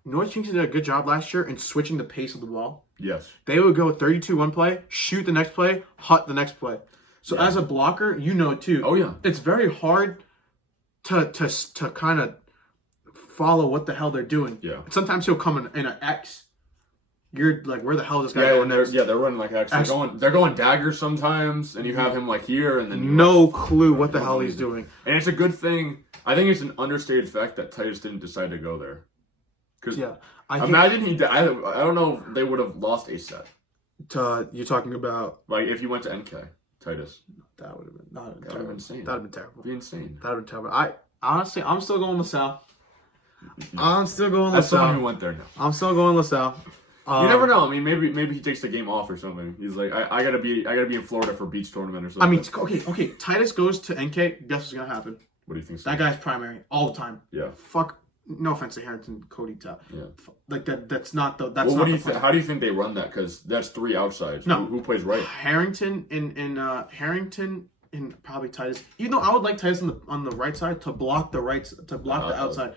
North Kingston did a good job last year in switching the pace of the ball. Yes. They would go 32 one play, shoot the next play, hut the next play. So Yeah. as a blocker, you know too. Oh yeah. It's very hard to kind of follow what the hell they're doing. Yeah. Sometimes he'll come in an X. You're like, where the hell is this guy Yeah, going and next? they're running like X. They're going daggers sometimes, and you have him like here, and then you No clue what the hell he's doing. And it's a good thing. I think it's an understated fact that Titus didn't decide to go there. Because Yeah, I think imagine he. I don't know. If they would have lost a set. you're talking about Like if he went to NK, Titus. that would have been That would have been insane. That'd have been terrible. It'd be insane. That would have been terrible. I honestly, I'm still going LaSalle. I'm still going As someone who LaSalle. went there now. I'm still going LaSalle. You never know. I mean, maybe he takes the game off or something. He's like, I gotta be in Florida for beach tournament or something. I mean, okay. Titus goes to NK. Guess what's gonna happen? what do you think? That guy's primary all the time. Yeah. Fuck. No offense to Harrington, Cody Tao. Yeah. Like that. That's not the. That's Well, not what do the you think? plan. How do you think they run that? Because that's three outsides. No. Who plays right? Harrington and probably Titus. Even though I would like Titus on the right side to block the outside.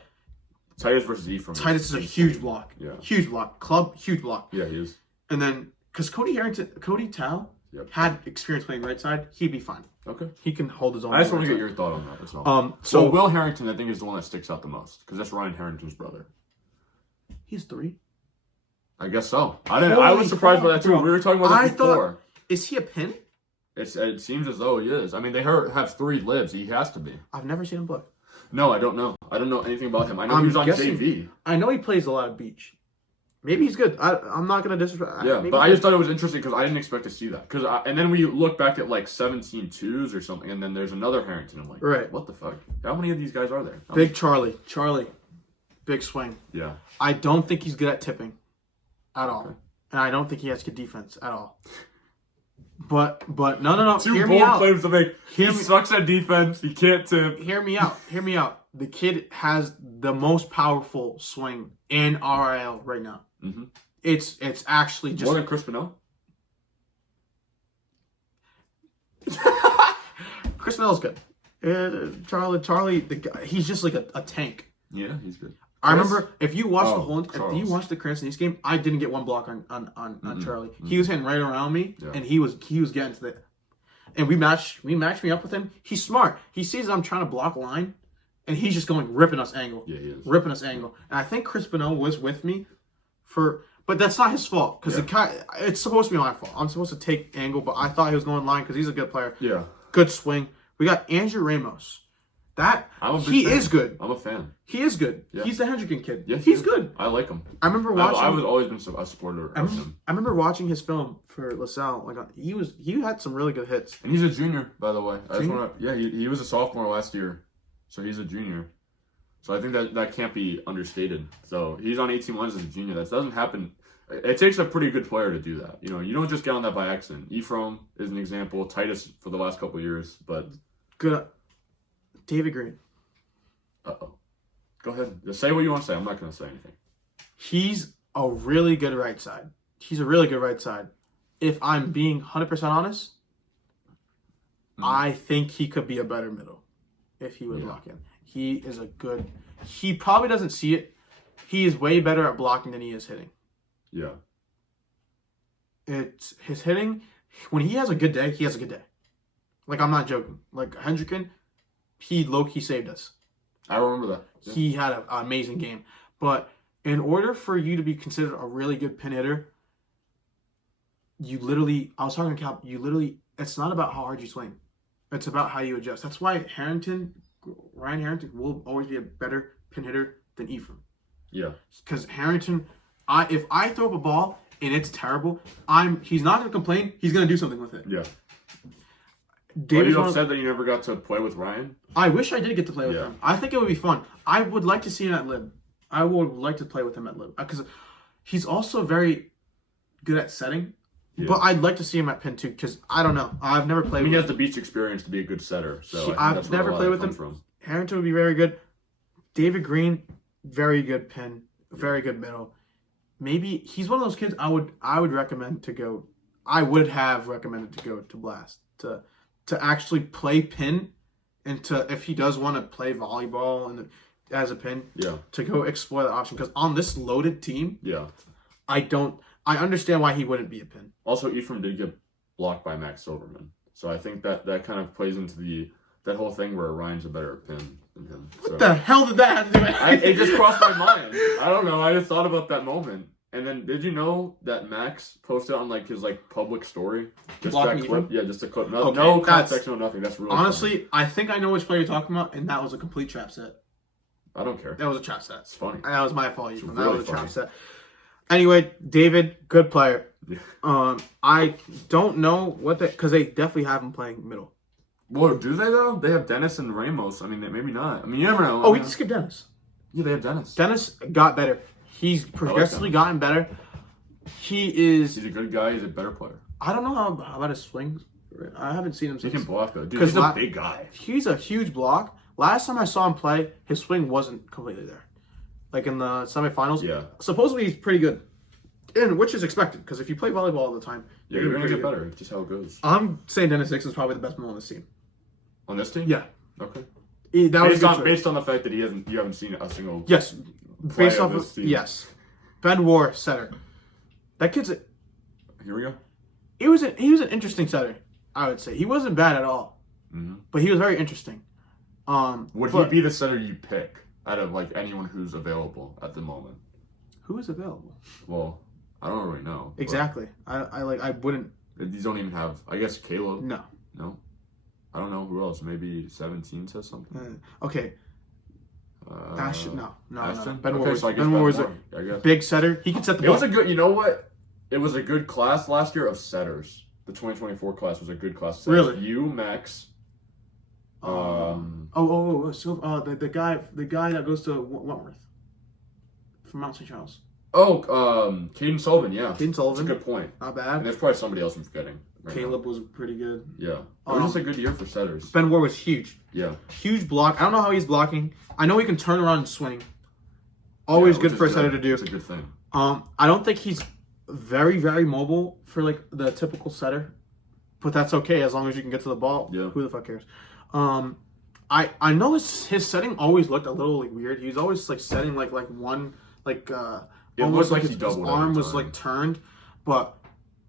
Titus versus Ephraim. Titus is a huge block. Yeah. Huge block. Club, huge block. Yeah, he is. And then, because Cody Tao Yep. had experience playing right side, he'd be fine. Okay. He can hold his own. I just on want the to right get your thought on that. That's all. side. So So Will Harrington, I think, is the one that sticks out the most because that's Ryan Harrington's brother. he's 3. I guess so. I was surprised by that too. Bro. We were talking about I that before. Is he a pin? It seems as though he is. I mean, they have 3 lives. He has to be. I've never seen him play. No, I don't know. I don't know anything about him. I know I'm he was on guessing- JV. I know he plays a lot of beach. Maybe he's good. I'm not gonna disrespect. Yeah, maybe but I he's just thought it was interesting because I didn't expect to see that. And then we look back at like 17-2s or something, and then there's another Harrington. I'm like, Right. what the fuck? How many of these guys are there? Big Charlie, big swing. Yeah. I don't think he's good at tipping, at all, and I don't think he has good defense at all. But no. Two Hear me bold out. claims to make. He Hear me- sucks at defense. He can't tip. Hear me out. The kid has the most powerful swing in RIL right now. Mm-hmm. It's actually just More than Chris Pinnell? Chris Mell's good. Charlie, the guy, he's just like a tank. Yeah, he's good. I Chris? remember if you watched if Charles. you watched the Cranston East game, I didn't get one block on Charlie. He was hitting right around me, and he was getting to the. And we matched me up with him. He's smart. He sees I'm trying to block line, and he's just going ripping us angle. Yeah, he is. Ripping us angle. And I think Chris Pinnell was with me but that's not his fault because it's supposed to be my fault. I'm supposed to take angle, but I thought he was going line because he's a good player. Yeah. Good swing. We got Andrew Ramos. I'm a big He fan. is good. I'm a fan. He is good. Yeah. He's the Hendricken kid. Yeah, he's good. I like him. I remember watching. I've always been a supporter of him. I remember watching his film for LaSalle. Like he had some really good hits. And he's a junior, by the way. Junior? He was a sophomore last year, so he's a junior. So I think that can't be understated. So he's on 18-1s as a junior. That doesn't happen It takes a pretty good player to do that. You know, you don't just get on that by accident. Ephraim is an example. Titus for the last couple of years, but Good. David Green. uh-oh. Go ahead. Just say what you want to say. I'm not going to say anything. He's a really good right side. He's a really good right side. If I'm being 100% honest, I think he could be a better middle if he would block in. He is a good... He probably doesn't see it. He is way better at blocking than he is hitting. Yeah. It's his hitting. When he has a good day, he has a good day. Like, I'm not joking. Like, Hendricken, he low-key saved us. I remember that. Yeah. He had an amazing game. But in order for you to be considered a really good pin hitter, you literally, I was talking to Cal, it's not about how hard you swing. It's about how you adjust. That's why Ryan Harrington will always be a better pin hitter than Ephraim. Yeah. Because Harrington, if I throw up a ball and it's terrible, he's not going to complain. He's going to do something with it. Yeah. Are you upset that you never got to play with Ryan? I wish I did get to play with him. I think it would be fun. I would like to see him at Lib. I would like to play with him at Lib. Because he's also very good at setting. Yeah. But I'd like to see him at Pin too, because I don't know. I've never played with him. He has the beach experience to be a good setter. So I've never played with him. From. Harrington would be very good. David Green, very good pin. Very good middle. Maybe he's one of those kids I would recommend to go. I would have recommended to go to Blast to actually play pin, and if he does want to play volleyball and as a pin, to go explore the option, because on this loaded team, I understand why he wouldn't be a pin. Also, Ephraim did get blocked by Max Silverman, so I think that kind of plays into that whole thing where Ryan's a better pin than him. What the hell did that have to do with it? It just crossed my mind. I don't know. I just thought about that moment. And then, did you know that Max posted on his public story just that clip? Yeah, just a clip. No context, no nothing. That's really honestly funny. I think I know which player you're talking about, and that was a complete trap set. I don't care. That was a trap set. It's funny. That was my fault. It's that really was a funny. trap set. Anyway, David, good player. Yeah. I don't know because they definitely have him playing middle. Well, do they though? They have Dennis and Ramos. I mean, maybe not. I mean, you never know. Oh, we just skipped Dennis. Yeah, they have Dennis. Dennis got better. He's progressively gotten better. He's a good guy. He's a better player. I don't know how about his swings. I haven't seen him since. He can block though. Dude, he's a big guy. He's a huge block. Last time I saw him play, his swing wasn't completely there. Like in the semifinals. Yeah. Supposedly he's pretty good. And which is expected, because if you play volleyball all the time, you're going to get better. It's just how it goes. I'm saying Dennis Nixon is probably the best middle on this team. On this team? Yeah. Okay. Based on the fact that you haven't seen a single based off of team. Ben War setter. That kid's here we go. He was an interesting setter, I would say. He wasn't bad at all. Mm-hmm. But he was very interesting. Would he be the setter you pick out of anyone who's available at the moment? Who is available? Well, I don't really know. Exactly. I wouldn't. These don't even have. I guess Caleb. No. I don't know who else. Maybe 17 says something. Okay. Ashton. No. Ben Moore was a big setter. He could set the ball. It was a good. You know what? It was a good class last year of setters. The 2024 class was a good class of setters. Really? You, Max. So the guy that goes to Wentworth from Mount St. Charles. Caden Sullivan, yeah. Caden Sullivan. That's a good point. Not bad. And there's probably somebody else I'm forgetting. Caleb was pretty good. Yeah. It was just a good year for setters. Ben War was huge. Yeah. Huge block. I don't know how he's blocking. I know he can turn around and swing. Always good for a setter to do. It's a good thing. I don't think he's very, very mobile for the typical setter. But that's okay as long as you can get to the ball. Yeah. Who the fuck cares? I know his setting always looked a little weird. He was always setting one almost like his arm was turned. But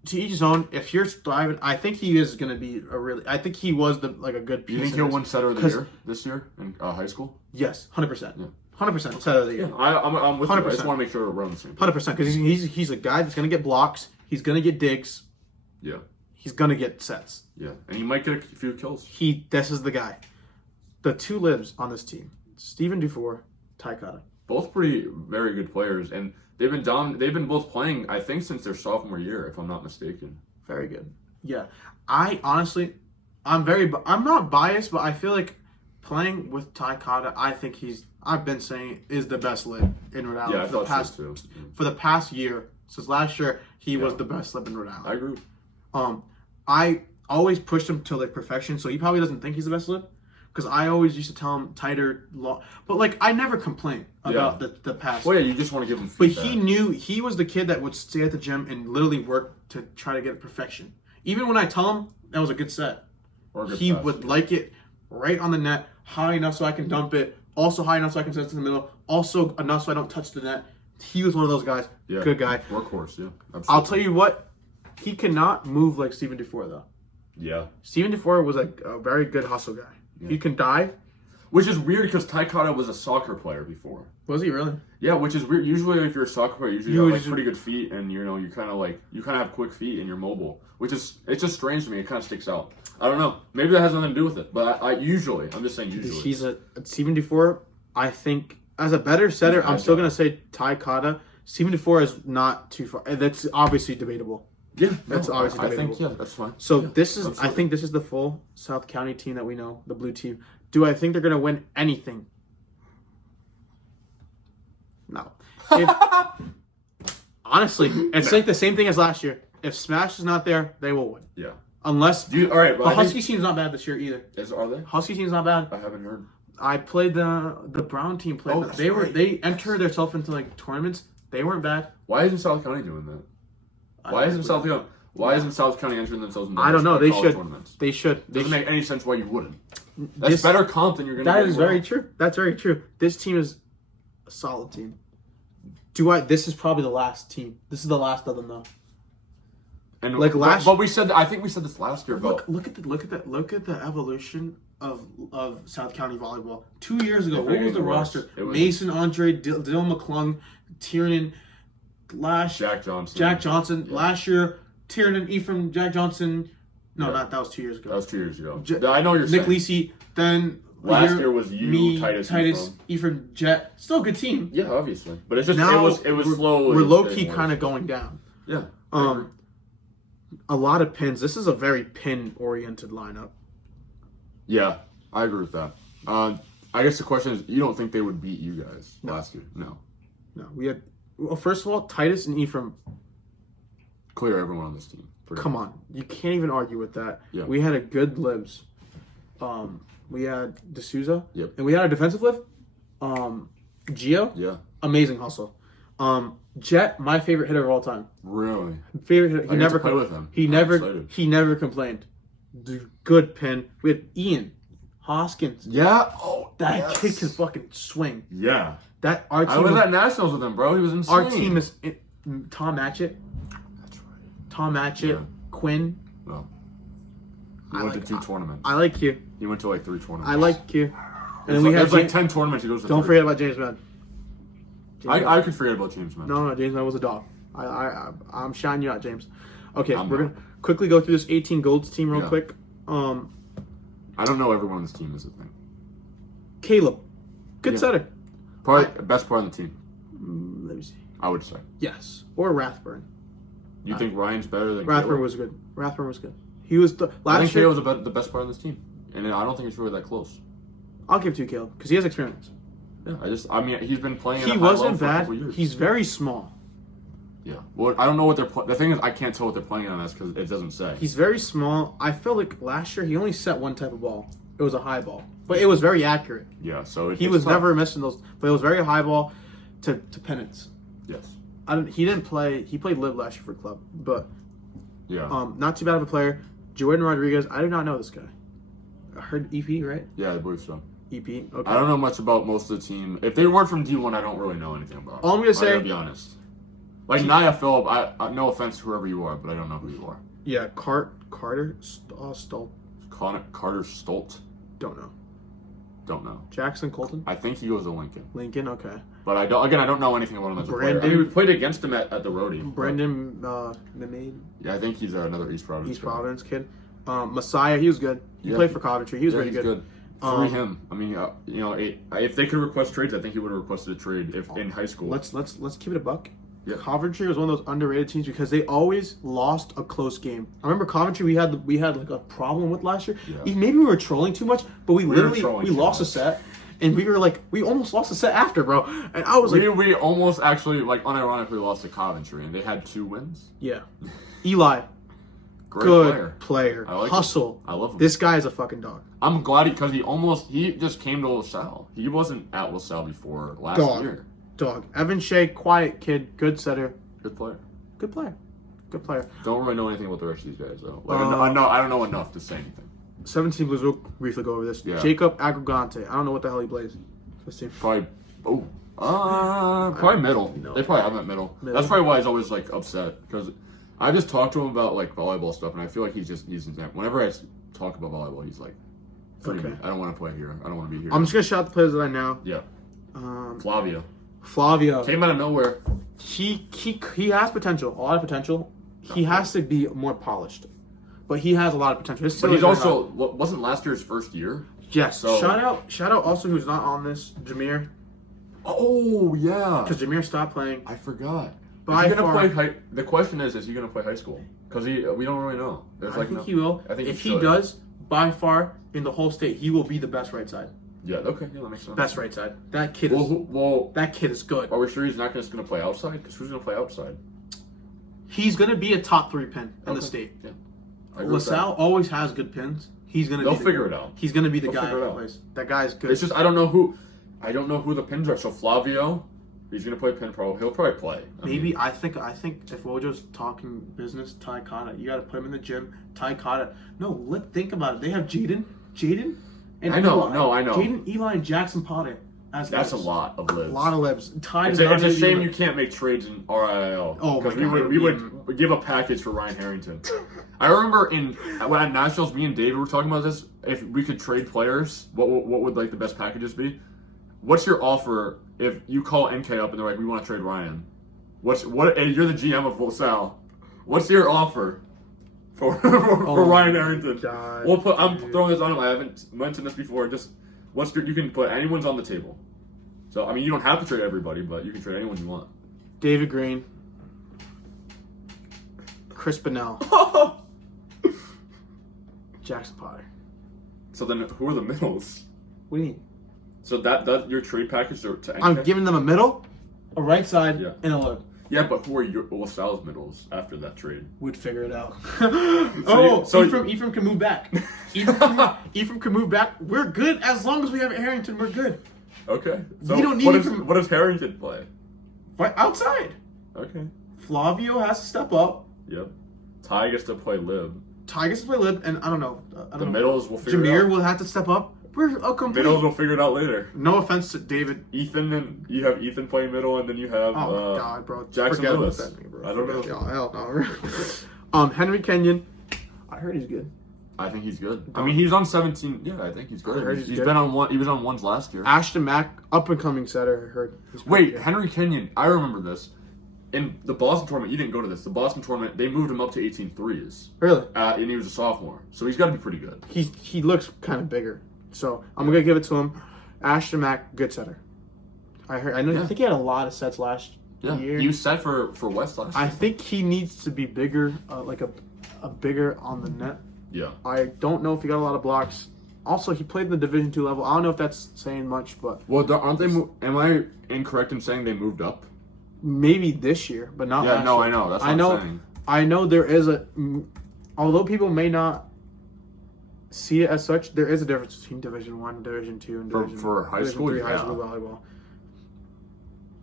to each his own. If you're striving, I think he is going to be I think he was a good piece. You think he'll win setter of the year this year in high school? Yes, 100%. Yeah. 100% setter of the year. Yeah, I'm with 100%. You. I just want to make sure we're on the same page. 100% because he's a guy that's going to get blocks. He's going to get digs. Yeah. He's going to get sets. Yeah, and he might get a few kills. This is the guy. The two libs on this team, Steven Dufour, Ty Cotta. Both very good players, and they've been both playing, I think, since their sophomore year, if I'm not mistaken. Very good. Yeah. I honestly, I'm not biased, but I feel like playing with Ty Cotta, I think I've been saying is the best lib in Rhode Island. Yeah, I thought so too. For the past year, Since last year, he was Yeah. the best slip in Rhode Island. I agree. I always pushed him to like perfection, so he probably doesn't think he's the best slip. Because I always used to tell him tighter, but like I never complained about the pass. Well, yeah, you just want to give him But feedback. he knew he was the kid that would stay at the gym and literally work to try to get perfection. Even when I tell him that was a good set, Or a good he pass. would like it right on the net, high enough so I can dump it, also high enough so I can set it to the middle, also enough so I don't touch the net. He was one of those guys. Yeah. Good guy. Workhorse, yeah. Absolutely. I'll tell you what, he cannot move like Steven Dufour though. Yeah. Steven Dufour was a very good hustle guy. Yeah. He can dive. Which is weird because Ty Cotta was a soccer player before. Was he really? Yeah, which is weird. Usually, if you're a soccer player, usually You you have just- like pretty good feet, and you kind of have quick feet and you're mobile. Which is it's just strange to me. It kind of sticks out. I don't know. Maybe that has nothing to do with it. But I'm just saying usually. He's Steven Dufour. I think as a better setter, He's I'm still agile. gonna say Ty Cotta. Steven Dufour is not too far. That's obviously debatable. Yeah, That's obviously I think debatable. that's fine. So Yeah, this is, I absolutely. think this is the full South County team that we know, the blue team. Do I think they're gonna win anything? No. Honestly, it's like the same thing as last year. If Smash is not there, they will win. Yeah. Unless All right. the But Husky team's not bad this year either. are they? Husky team's not bad. I haven't heard. I played the Brown team. Played Oh, them. that's They were right. they entered themselves into like tournaments. They weren't bad. Why isn't South County doing that? Why isn't South County entering themselves into I don't know. They college should. tournaments? They should. They Doesn't should. make any sense why you wouldn't. That's This- better comp than you're gonna. That get is as very well. true. That's very true. This team is a solid team. This is probably the last team. This is the last of them though. And Like last- but we said I think we said this last year. But Look at the evolution of South County volleyball. 2 years ago, If what was anything the worse, roster? it was- Mason, Andre, Dylan McClung, Tiernan, Jack Johnson. Jack Johnson. Yeah. Last year, Tiernan, Ephraim, Jack Johnson. No, that was 2 years ago. That was 2 years ago. J- I know what you're Nick saying. Lisi. Then Last year was you, me, Titus, Ephraim, Jet. Still a good team. Yeah, obviously, but it's just Now it was we're, slow. We're low key kind of going down. Yeah. A lot of pins. This is a very pin oriented lineup. Yeah, I agree with that. I guess the question is, you don't think they would beat you guys last year? No. No, we had. Well, first of all, Titus and Ephraim. Clear everyone on this team. Come on, you can't even argue with that. Yeah. We had a good libs. We had D'Souza. Yep. And we had a defensive lib. Gio. Yeah. Amazing hustle. Jet, my favorite hitter of all time. Really? Favorite hitter. He I get never to play with him. He I'm never. excited. He never complained. Good pin. We had Ian Hoskins. Yeah. Oh, That kid can fucking swing. Yeah. That our I team. was Was, at nationals with him, bro. He was insane. our team is Tom Matchett. That's right. Tom Matchett. Yeah. Quinn. Well, he I went like- to 2 tournaments. I like you. He went to like 3 tournaments. I like you. And then It's we like, had there's like James, 10 tournaments. He goes to. don't 3. forget about James Mann. I could forget about James, man. No, James Mann was a dog. I'm shouting you out, James. Okay, I'm we're not. gonna quickly go through this 18 golds team real Yeah. quick. I don't know everyone on this team is the thing. Caleb, good Yeah. setter. Probably best part on the team, Let me see. I would say. Yes, or Rathburn. You think Ryan's better than Rathburn Caleb? was good. Rathburn was good. He was the I think last year. Caleb's the best part on this team, and I don't think it's really that close. I'll give it to Caleb because he has experience. Yeah, I mean, he's been playing. At He a high level wasn't for a bad. couple years. He's very small. Yeah. Well, I don't know what they're. The thing is, I can't tell what they're playing on this because it doesn't say. He's very small. I feel like last year he only set one type of ball. It was a high ball, but it was very accurate. Yeah. So He it's was tough. never missing those, but it was very high ball to pennants. Yes. He didn't play. He played live last year for club, but Yeah. not too bad of a player. Jordan Rodriguez. I did not know this guy. I heard EP, right? Yeah, I believe so. EP. Okay. I don't know much about most of the team. If they weren't from D1, I don't really know anything about. All I'm gonna I say- gotta be honest. Like Nia Phillip, I no offense to whoever you are, but I don't know who you are. Yeah, Carter Stolt. Carter Stolt, Don't know. don't know. Jackson Colton. I think he goes to Lincoln, Lincoln. Okay. but I don't know anything about him as a player. I Brandon- mean, we played against him at the roadie. but- Brendan Mimade, Yeah, I think he's another East Providence. East guy. Providence kid. Messiah. He was good. He Yeah. played for Coventry. He was Yeah, pretty he's good. Free him. I mean, if they could request trades, I think he would have requested a trade if in high school. Let's keep it a buck. Yeah. Coventry was one of those underrated teams because they always lost a close game. I remember Coventry we had like a problem with last year. Yeah. Maybe we were trolling too much, but we were literally trolling we too lost a much. set and we almost lost a set after, bro. And I was we almost actually, like, unironically lost to Coventry, and they had 2 wins. yeah. Eli, Great good player. I like Hustle. him. I love him. This guy is a fucking dog. I'm glad because he just came to LaSalle. He wasn't at LaSalle before last year. Dog. Evan Shea, quiet kid, good setter. Good player. Good player. Good player. Don't really know anything about the rest of these guys, though. Like, I don't know enough to say anything. 17 Blues, we'll briefly go over this. Yeah. Jacob Agregante. I don't know what the hell he plays. This team. Probably, probably middle. No. They probably have him at middle. That's probably why he's always, like, upset. Because I just talked to him about, like, volleyball stuff, and I feel like he's whenever I talk about volleyball, he's like, okay. I don't want to play here. I don't want to be here. I'm just going to shout out the players that I know. Yeah. Flavio. Came out of nowhere. He has potential, a lot of potential. He has to be more polished, but he has a lot of potential. But he's also wasn't last year's first year. Yes. So, shout out also who's not on this, Jameer. Oh yeah. Because Jameer stopped playing. I forgot. By is he gonna far, play the question is he gonna play high school? Because we don't really know. I think he will. I think if he does, by far in the whole state, he will be the best right side. Yeah. Okay. Yeah, that makes sense. Best right side. That kid. That kid is good. Are we sure he's not just gonna play outside? Because who's gonna play outside? He's gonna be a top 3 pin in the state. Yeah. LaSalle always has good pins. He's gonna. They'll figure it out. He's gonna be the They'll guy figure it that out. plays. That guy's good. It's just I don't know who the pins are. So Flavio, he's gonna play pin pro. He'll probably play. I think if Wojo's talking business, Ty Cotta, you gotta put him in the gym. Ty Cotta. No, think about it. They have Jaden, and I know. Eli. No, I know. Jaden, Eli, and Jackson Potter. That's libs. A lot of libs. A lot of libs. Ty It's a shame you can't make trades in RIL. Oh my God, we would give a package for Ryan Harrington. I remember when at Nationals, me and David were talking about this. If we could trade players, what would like the best packages be? What's your offer if you call NK up and they're like, we want to trade Ryan? And you're the GM of LaSalle. What's your offer for Ryan Harrington? God, I'm throwing this on him. I haven't mentioned this before. Just you can put anyone's on the table. So I mean, you don't have to trade everybody, but you can trade anyone you want. David Green, Chris Bonnell, Jackson Potter. So then, who are the middles? What do you mean? So that your trade package to NK? I'm giving them a middle, a right side, Yeah. and a lib. Yeah, but who are your LaSalle's middles after that trade? Would figure it out. So Ephraim can move back. Ephraim can move back. We're good as long as we have Harrington. We're good. Okay. So We don't need what does Harrington play? Right outside. Okay. Flavio has to step up. Yep. Ty gets to play lib. Ty gets to play lib, and I don't know. The middles will figure it Jameer out. will have to step up. We're a complete. Middles will figure it out later. No offense to David. Ethan, and you have Ethan playing middle, and then you have Oh my God, bro! Jackson Forget Lewis. about that nigga, bro. I don't know. Yo, hell no. Henry Kenyon. I heard he's good. I think he's good. I mean, he's on 17. Yeah, I think he's good. I heard he's good. been on one. He was on ones last year. Ashton Mack, up and coming setter. I heard. He's Wait, good. Henry Kenyon. I remember this. In the Boston tournament, you didn't go to this. The Boston tournament, they moved him up to 18 threes. Really? And he was a sophomore. So he's got to be pretty good. He looks kind of bigger, so I'm gonna give it to him. Ashton Mack, good setter. I think he had a lot of sets last year. He was set for West last year. I think he needs to be bigger, like a bigger on the net. Yeah. I don't know if he got a lot of blocks. Also, he played in the Division II level. I don't know if that's saying much, but Well, aren't they? Am I incorrect in saying they moved up? maybe this year, but not. Yeah. last No, year. I know. That's what I'm saying. I know there is although people may not see it as such, there is a difference between Division I, Division II, and Division For high Division school, III yeah. high school volleyball.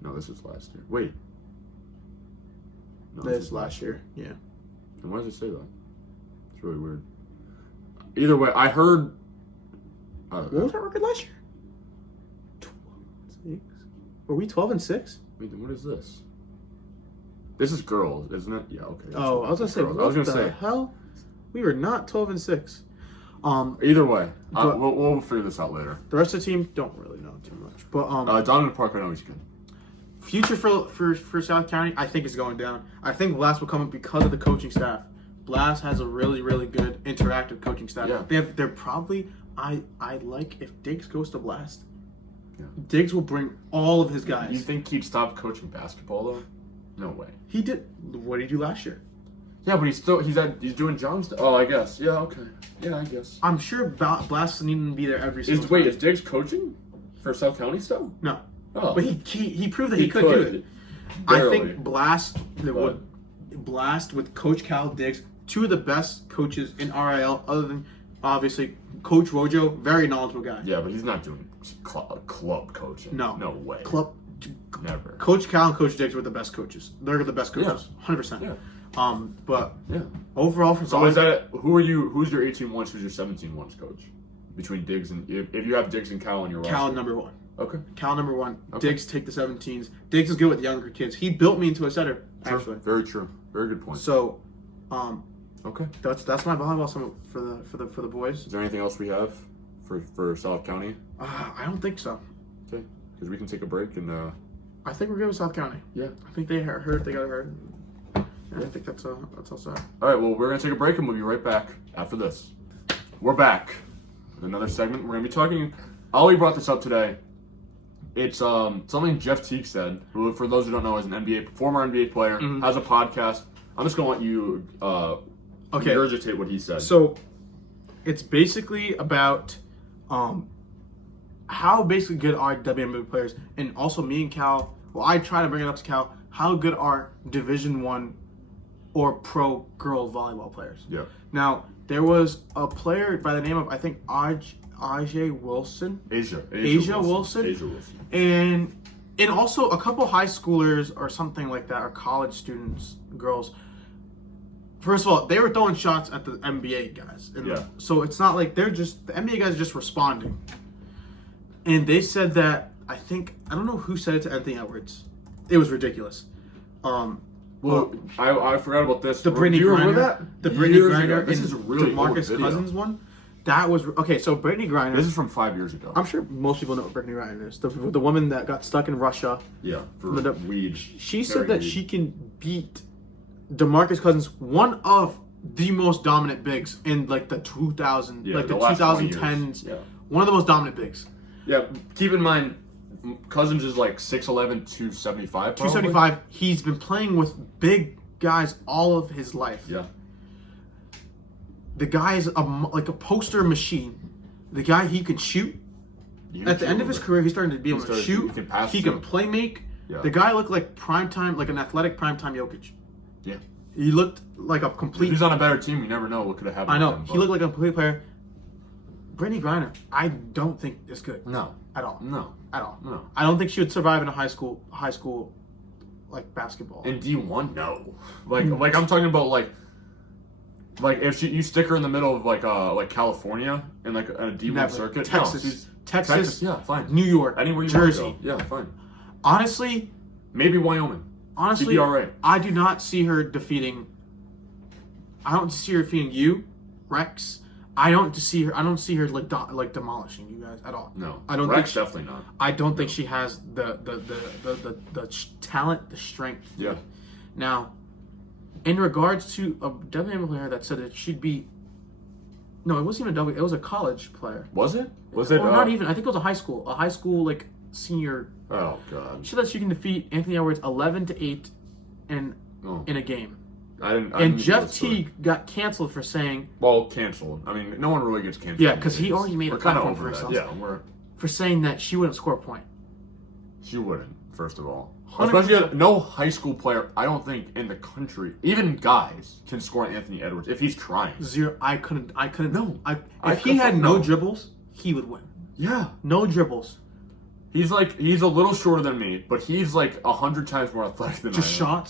No, this is last year. Wait. No, This last year, yeah. And why does it say that? It's really weird. Either way, I heard. What was our record last year? 12-6. Were we 12-6? Wait, what is this? This is girls, isn't it? Yeah. Okay. Oh, I was gonna say. Girls. What I was gonna the say. hell? We were not 12-6. Either way, but- we'll figure this out later. The rest of the team don't really know too much, but Donovan Park, I know he's good. future for South County, I think is going down. I think Blast will come up because of the coaching staff. Blast has a really, really good interactive coaching staff. Yeah. They're probably I like if Diggs goes to Blast. Yeah. Diggs will bring all of his guys. You think he'd stop coaching basketball though? No way. He did. What did he do last year? Yeah, but he's doing John's. Oh, I guess. Yeah. Okay. Yeah, I guess. I'm sure Blast doesn't even be there every single time. Is Diggs coaching? For South County still? No. Oh. But he proved that he could do it. Barely. I think Blast with Coach Cal Diggs, two of the best coaches in RIL, other than obviously Coach Rojo, very knowledgeable guy. Yeah, but he's not doing club coaching. No way. Never. Coach Cal and Coach Diggs were the best coaches. They're the best coaches, 100%. Yeah. But yeah. Overall, for so is that who's your 18-1s? Who's your 17-1s coach? Between Diggs and if you have Diggs and Cal on your roster. Cal number 1. Okay. Cal number 1. Okay. Diggs take the 17s. Diggs is good with younger kids. He built me into a setter. True. Actually, very true. Very good point. So, okay. That's my volleyball summit for the boys. Is there anything else we have for South County? I don't think so. Okay. Because we can take a break and. I think we're good with South County. Yeah. I think they heard. They got heard. Yeah, I think that's all set. All right. Well, we're gonna take a break and we'll be right back after this. We're back with another segment. We're gonna be talking. Ollie brought this up today. It's something Jeff Teague said, who, for those who don't know, is an former NBA player, has a podcast. I'm just gonna let you regurgitate what he said. So, it's basically about how basically good are WNBA players, and also me and Cal. Well, I try to bring it up to Cal. How good are Division I or pro girl volleyball players? Yeah. Now there was a player by the name of, I think, Asia Wilson. Asia Wilson. And also a couple high schoolers or something like that, or college students, girls. First of all, they were throwing shots at the NBA guys. So it's not like the NBA guys are just responding. And they said that, I don't know who said it to Anthony Edwards. It was ridiculous. Well, I forgot about this. The Brittany Griner. The Brittany Griner. This is a really DeMarcus Cousins one. That was okay. So Brittany Griner. This is from 5 years ago. I'm sure most people know what Brittany Griner is. The woman that got stuck in Russia. Yeah, for weed. She said that she can beat DeMarcus Cousins, one of the most dominant bigs in like the 2010s. Yeah. One of the most dominant bigs. Yeah. Keep in mind, Cousins is like 6'11", 275. 275. He's been playing with big guys all of his life. Yeah. The guy is like a poster machine. The guy, he can shoot. At the end of his career, he's starting to be able to shoot. He can play make. Yeah. The guy looked like primetime, like an athletic primetime Jokic. Yeah. He looked like a complete. If he's on a better team, you never know what could have happened. I know. He looked like a complete player. Brittany Griner, I don't think is good. No. At all. No. At all. No. I don't think she would survive in a high school like basketball. In D1, no. Like I'm talking about like if you stick her in the middle of like California in like a D1 circuit. Texas, yeah, fine. New York, anywhere you Jersey. want to go. Yeah, fine. Honestly, maybe Wyoming. Honestly, she'd be all right. I do not see her defeating. I don't see her defeating you, Rex. I don't see her like demolishing you guys at all. No, I don't. Rex definitely not. I don't think she has the talent, the strength. Yeah. Now, in regards to a WNBA player that said that she'd be. No, it wasn't even a W. It was a college player. Was it? Was it? Or not even. I think it was a high school like senior. Oh God. She said she can defeat Anthony Edwards 11-8 in a game. I didn't. And Jeff Teague got canceled for saying. Well, canceled. I mean, no one really gets canceled. Yeah, because he already made a platform for that. herself. Yeah, for saying that she wouldn't score a point. She wouldn't. First of all, 100%. especially no high school player, I don't think in the country, even guys, can score Anthony Edwards if he's trying. Zero. I couldn't. No. If he had no dribbles, he would win. Yeah. No dribbles. He's a little shorter than me, but he's like 100 times more athletic than I am.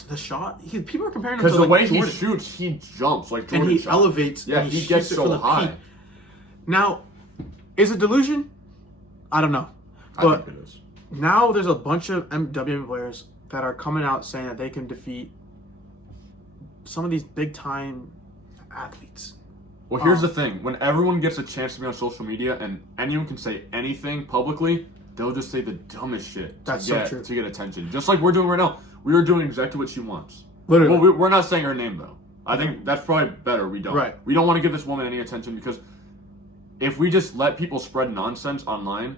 The shot. People are comparing him to because the way Jordan. He shoots, he jumps like Jordan. And he elevates. Yeah, and he gets so high. Peak. Now, is it delusion? I don't know. I think it is. Now there's a bunch of WNBA players that are coming out saying that they can defeat some of these big time athletes. Well, here's the thing: when everyone gets a chance to be on social media and anyone can say anything publicly, they'll just say the dumbest shit to get attention. Just like we're doing right now. We are doing exactly what she wants. Literally. Well, we're not saying her name though. I think that's probably better. We don't. Right. We don't want to give this woman any attention because if we just let people spread nonsense online,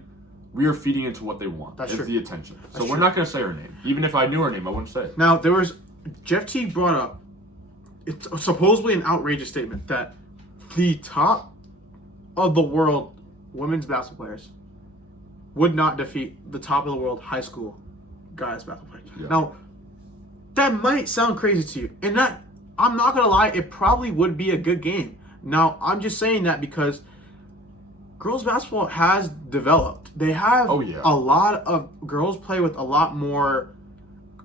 we are feeding into what they want. That's it's true. The attention. So we're not going to say her name. Even if I knew her name, I wouldn't say it. Now, there was... Jeff Teague brought up... It's supposedly an outrageous statement that the top of the world women's basketball players would not defeat the top of the world high school guys basketball players. Yeah. Now, that might sound crazy to you, and that I'm not gonna lie, it probably would be a good game. Now, I'm just saying that because girls basketball has developed. They have a lot of girls play with a lot more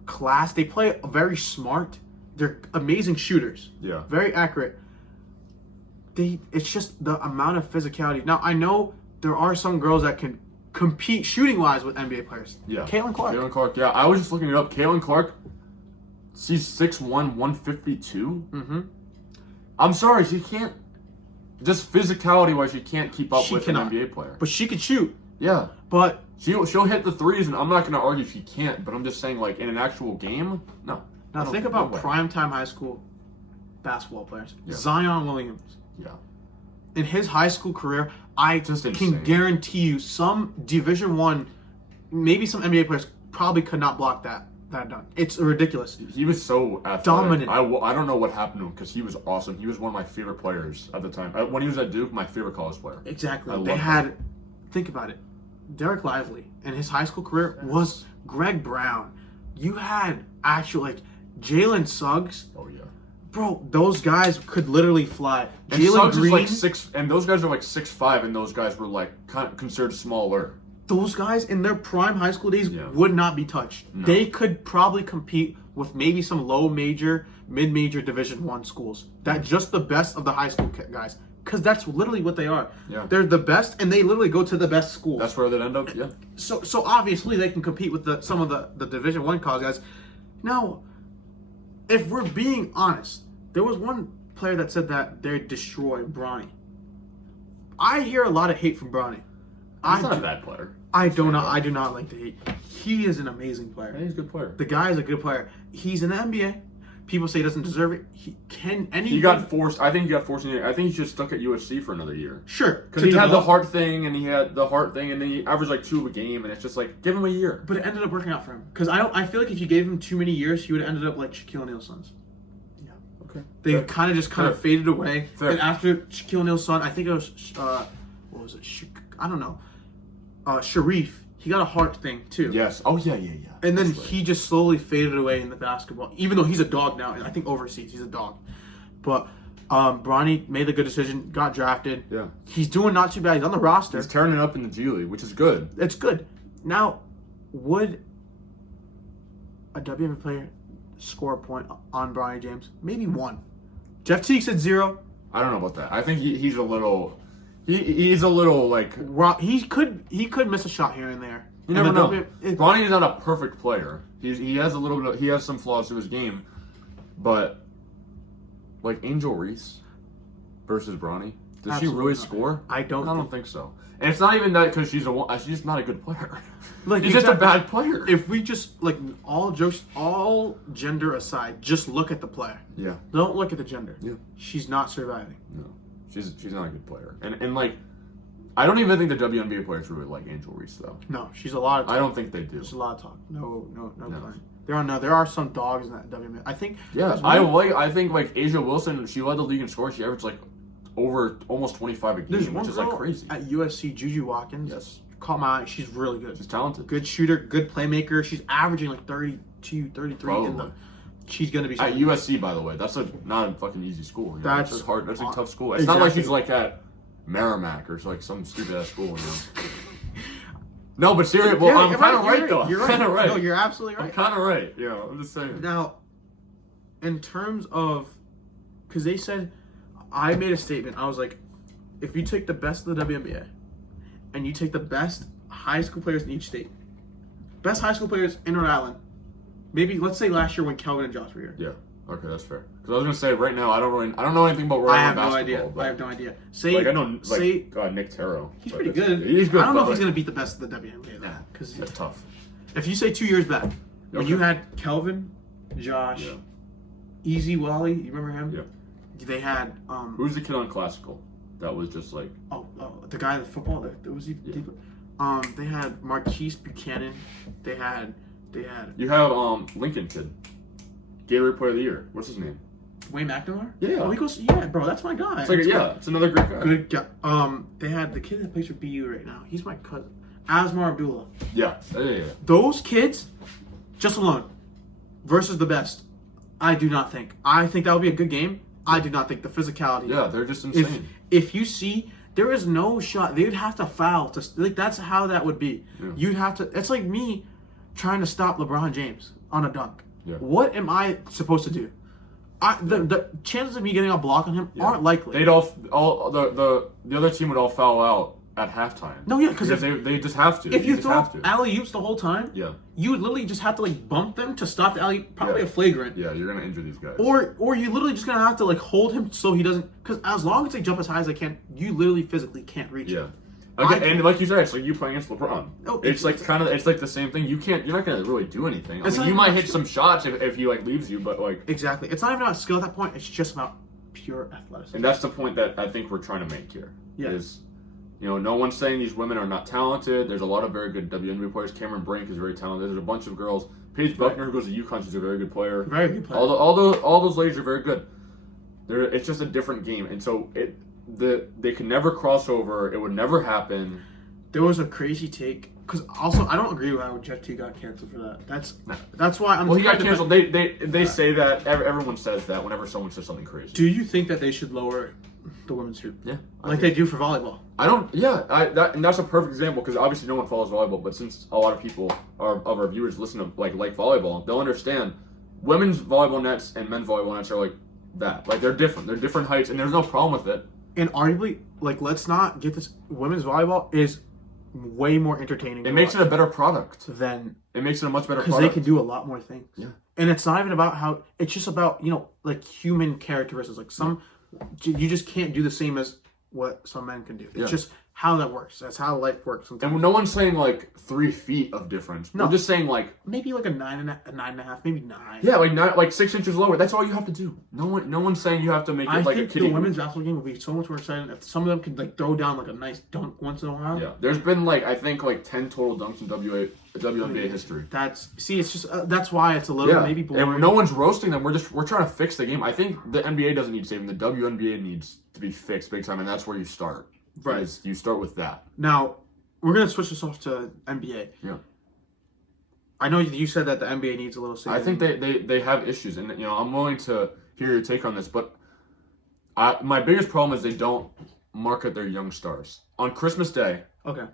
class. They play very smart. They're amazing shooters. Yeah. Very accurate. It's just the amount of physicality. Now, I know there are some girls that can compete shooting-wise with NBA players. Yeah. Caitlin Clark. Yeah. I was just looking it up. Caitlin Clark, she's 6'1", 152. Mm-hmm. I'm sorry, she can't. Just physicality-wise, she can't keep up with cannot. an NBA player. But she could shoot. Yeah. But She'll hit the threes, and I'm not going to argue she can't, but I'm just saying, like, in an actual game, no. now think about primetime high school basketball players. Yeah. Zion Williams. Yeah. In his high school career, I Just can insane. guarantee you some Division I, maybe some NBA players probably could not block that done. It's ridiculous. He was so athletic. Dominant. I don't know what happened to him because he was awesome. He was one of my favorite players at the time. When he was at Duke, my favorite college player. Exactly. They had, think about it, Derek Lively in his high school career was Greg Brown. You had actual, like, Jalen Suggs. Oh, yeah. Bro, those guys could literally fly. And Jalen Suggs Green. is like 6, and those guys are like 6'5", and those guys were like considered smaller. Those guys in their prime high school days Yeah. would not be touched. No. They could probably compete with maybe some low major, mid-major Division I schools. That just the best of the high school guys. Because that's literally what they are. Yeah. They're the best, and they literally go to the best schools. That's where they'd end up. Yeah. So obviously they can compete with some of the Division I college guys. Now, if we're being honest, there was one player that said that they destroy Bronny. I hear a lot of hate from Bronny. He's not a bad player. I do not like the hate. He is an amazing player. Yeah, he's a good player. The guy is a good player. He's in the NBA. People say he doesn't deserve it. He got forced. I think he got forced. I think he's just stuck at USC for another year. Sure, Because he had the heart thing, and then he averaged like 2 a game, and it's just like, give him a year. But it ended up working out for him. Because I feel like if you gave him too many years, he would have ended up like Shaquille O'Neal's sons. Yeah. Okay. They kind of faded away. Fair. And after Shaquille O'Neal's son, I think it was what was it? I don't know. Sharif. He got a heart thing too. Yes. Oh yeah. And then he just slowly faded away in the basketball. Even though he's a dog now, and I think overseas he's a dog. But Bronny made the good decision, got drafted. Yeah. He's doing not too bad. He's on the roster. He's turning up in the G League, which is good. It's good. Now, would a WNBA player score a point on Bronny James? Maybe 1. Jeff Teague said 0. I don't know about that. I think he's a little. He's a little like. He could miss a shot here and there. You never know. Bronny is not a perfect player. He has a little bit. He has some flaws to his game, but like Angel Reese versus Bronny, does she really score? I don't think so. And it's not even that because she's just not a good player. Like, she's just a bad player. If we just like all gender aside, just look at the player. Yeah. Don't look at the gender. Yeah. She's not surviving. No, she's not a good player. And like, I don't even think the WNBA players really like Angel Reese though. No, she's a lot of talk. I don't think they do. There's a lot of talk. No. There are some dogs in that WNBA. I think. Yeah, I think like Asia Wilson, she led the league in scoring. She averaged like over almost 25 a game, which is like crazy. At USC, Juju Watkins. Yes. Caught my eye. She's really good. She's talented. Good shooter, good playmaker. She's averaging like 32, 33 Probably. in the. She's gonna be at USC, by the way. That's not a fucking easy school. You know? That's hard. That's a tough school. It's exactly. not like she's like at Merrimack or like some stupid ass school. You know? No, but seriously, well, I'm kind of right though. You're kind of right. No, you're absolutely right. I'm kind of right. Yeah, I'm just saying. Now, in terms of, because they said, I made a statement. I was like, if you take the best of the WNBA, and you take the best high school players in each state, best high school players in Rhode Island, maybe let's say last year when Kelvin and Josh were here. Yeah. Okay, that's fair. Because I was gonna say right now I don't know anything about Rhode Island basketball. I have no idea. I know Nick Terrell. He's pretty good. He's good. I don't know if he's gonna beat the best of the WNBA though, because that's tough. If you say 2 years back, when you had Kelvin, Josh, Easy Wally, you remember him? Yeah. They had Who's the kid on Classical? That was just like the guy in the football that was he. Yeah. They had Marquise Buchanan. They had. You have Lincoln kid, Gatorade Player of the Year. What's his name? Wayne McNamara. Yeah. Oh, he goes. Yeah, bro, that's my guy. It's like it's another great guy. Good guy. They had the kid that plays for BU right now. He's my cousin. Asmar Abdullah. Yeah. Those kids, just alone, versus the best, I do not think. I think that would be a good game. I do not think the physicality. Yeah, they're just insane. If you see, there is no shot. They would have to foul to like. That's how that would be. Yeah. You'd have to. It's like me trying to stop LeBron James on a dunk. Yeah. What am I supposed to do? The chances of me getting a block on him aren't likely. They'd all the other team would all foul out at halftime. No, yeah, because they just have to. If you just throw have to. alley-oops the whole time, Yeah. you would literally just have to like bump them to stop the alley. Probably a flagrant. Yeah, you're gonna injure these guys. Or you literally just gonna have to like hold him so he doesn't. Because as long as they jump as high as they can, you literally physically can't reach him. Okay, and like you said, it's like you playing against LeBron. No, it's like it's like the same thing. You're not gonna really do anything. I It's mean, not you might even hit some shots if he like leaves you, but like Exactly. It's not even about skill at that point. It's just about pure athleticism. and that's the point that I think we're trying to make here. Yeah. Is no one's saying these women are not talented. There's a lot of very good WNBA players. Cameron Brink is very talented. There's a bunch of girls. Paige Buckner, who goes to UConn, she's a very good player. Very good player. All those ladies are very good. It's just a different game, and so they can never cross over. It would never happen. There was a crazy take because also I don't agree with how Jeff T got canceled for that. That's why I'm. Well, he got canceled. They say that everyone says that whenever someone says something crazy. Do you think that they should lower the women's hoop? Yeah, like they do for volleyball. I don't. Yeah, and that's a perfect example because obviously no one follows volleyball, but since a lot of people of our viewers listen to like volleyball, they'll understand women's volleyball nets and men's volleyball nets are like that. Like they're different. They're different heights, and there's no problem with it. And arguably, like let's not get this. Women's volleyball is way more entertaining. It makes it a better product. It makes it a much better product. Because they can do a lot more things. Yeah. And it's not even about how. It's just about like human characteristics. Like you just can't do the same as what some men can do. It's just how that works. That's how life works. Sometimes. And no one's saying like 3 feet of difference. No, we're just saying like maybe like a 9.5, maybe 9. Yeah, like 6 inches lower. That's all you have to do. No one's saying you have to make it like a kiddie. I think the women's basketball game would be so much more exciting if some of them could like throw down like a nice dunk once in a while. Yeah, there's been I think 10 total dunks in WNBA history. It's just that's why it's a little maybe boring. And no one's roasting them. We're trying to fix the game. I think the NBA doesn't need saving. The WNBA needs to be fixed big time, and that's where you start. Right. You start with that. Now, we're going to switch this off to NBA. Yeah. I know you said that the NBA needs a little saving. I think they have issues, and I'm willing to hear your take on this, but my biggest problem is they don't market their young stars. On Christmas Day, okay.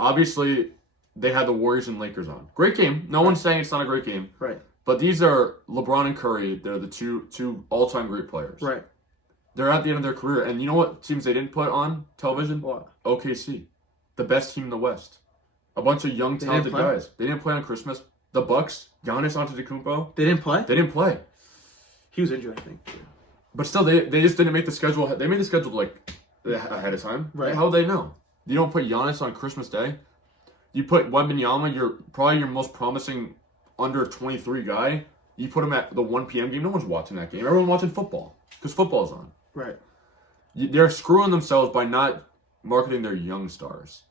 Obviously they had the Warriors and Lakers on. Great game. No one's saying it's not a great game. Right. But these are LeBron and Curry. They're the two all-time great players. Right. They're at the end of their career, and you know what teams they didn't put on television? What? OKC, the best team in the West. A bunch of young, talented guys. They didn't play on Christmas. The Bucks, Giannis Antetokounmpo. They didn't play? They didn't play. He was injured, I think. But still, they just didn't make the schedule. They made the schedule ahead of time. Right. How would they know? You don't put Giannis on Christmas Day. You put Wembanyama, probably your most promising under 23 guy. You put him at the 1 p.m. game. No one's watching that game. Everyone's watching football because football's on. Right. They're screwing themselves by not marketing their young stars.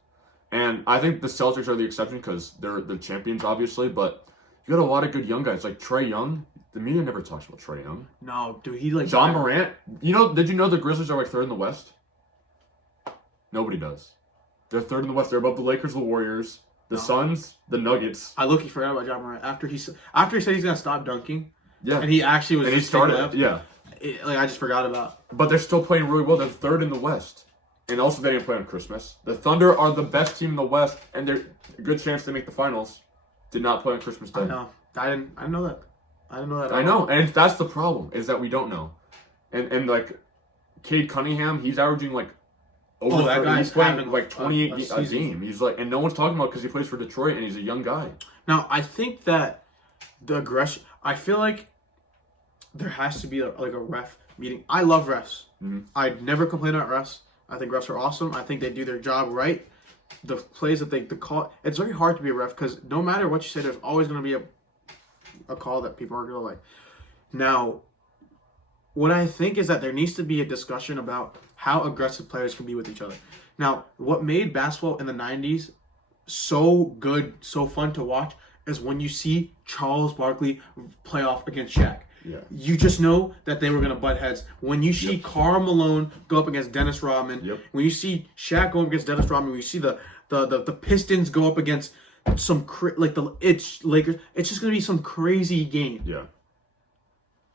And I think the Celtics are the exception because they're the champions, obviously. But you got a lot of good young guys. Like Trae Young. The media never talks about Trae Young. No, dude, he like... John Morant. Did you know the Grizzlies are like third in the West? Nobody does. They're third in the West. They're above the Lakers, the Warriors, the Suns, the Nuggets. I low-key forgot about John Morant. After he said he's going to stop dunking. Yeah. And he actually was... And he started, yeah. I just forgot about. But they're still playing really well. They're third in the West. And also they didn't play on Christmas. The Thunder are the best team in the West, and they're a good chance to make the finals. Did not play on Christmas Day. I know. I didn't know that. I didn't know that. I know, and that's the problem, is that we don't know. And like, Cade Cunningham, he's averaging like over 30. He's playing like 28 a game. He's like, and no one's talking about because he plays for Detroit and he's a young guy. Now, I think that the aggression, I feel like there has to be a ref meeting. I love refs. Mm-hmm. I'd never complain about refs. I think refs are awesome. I think they do their job right. The plays that they call, it's very hard to be a ref because no matter what you say, there's always going to be a call that people are going to like. Now, what I think is that there needs to be a discussion about how aggressive players can be with each other. Now, what made basketball in the 90s so good, so fun to watch, is when you see Charles Barkley play off against Shaq. Yeah. You just know that they were going to butt heads. When you see Karl Malone go up against Dennis Rodman, when you see Shaq go up against Dennis Rodman, when you see the the Pistons go up against it's Lakers. It's just gonna be some crazy game. Yeah.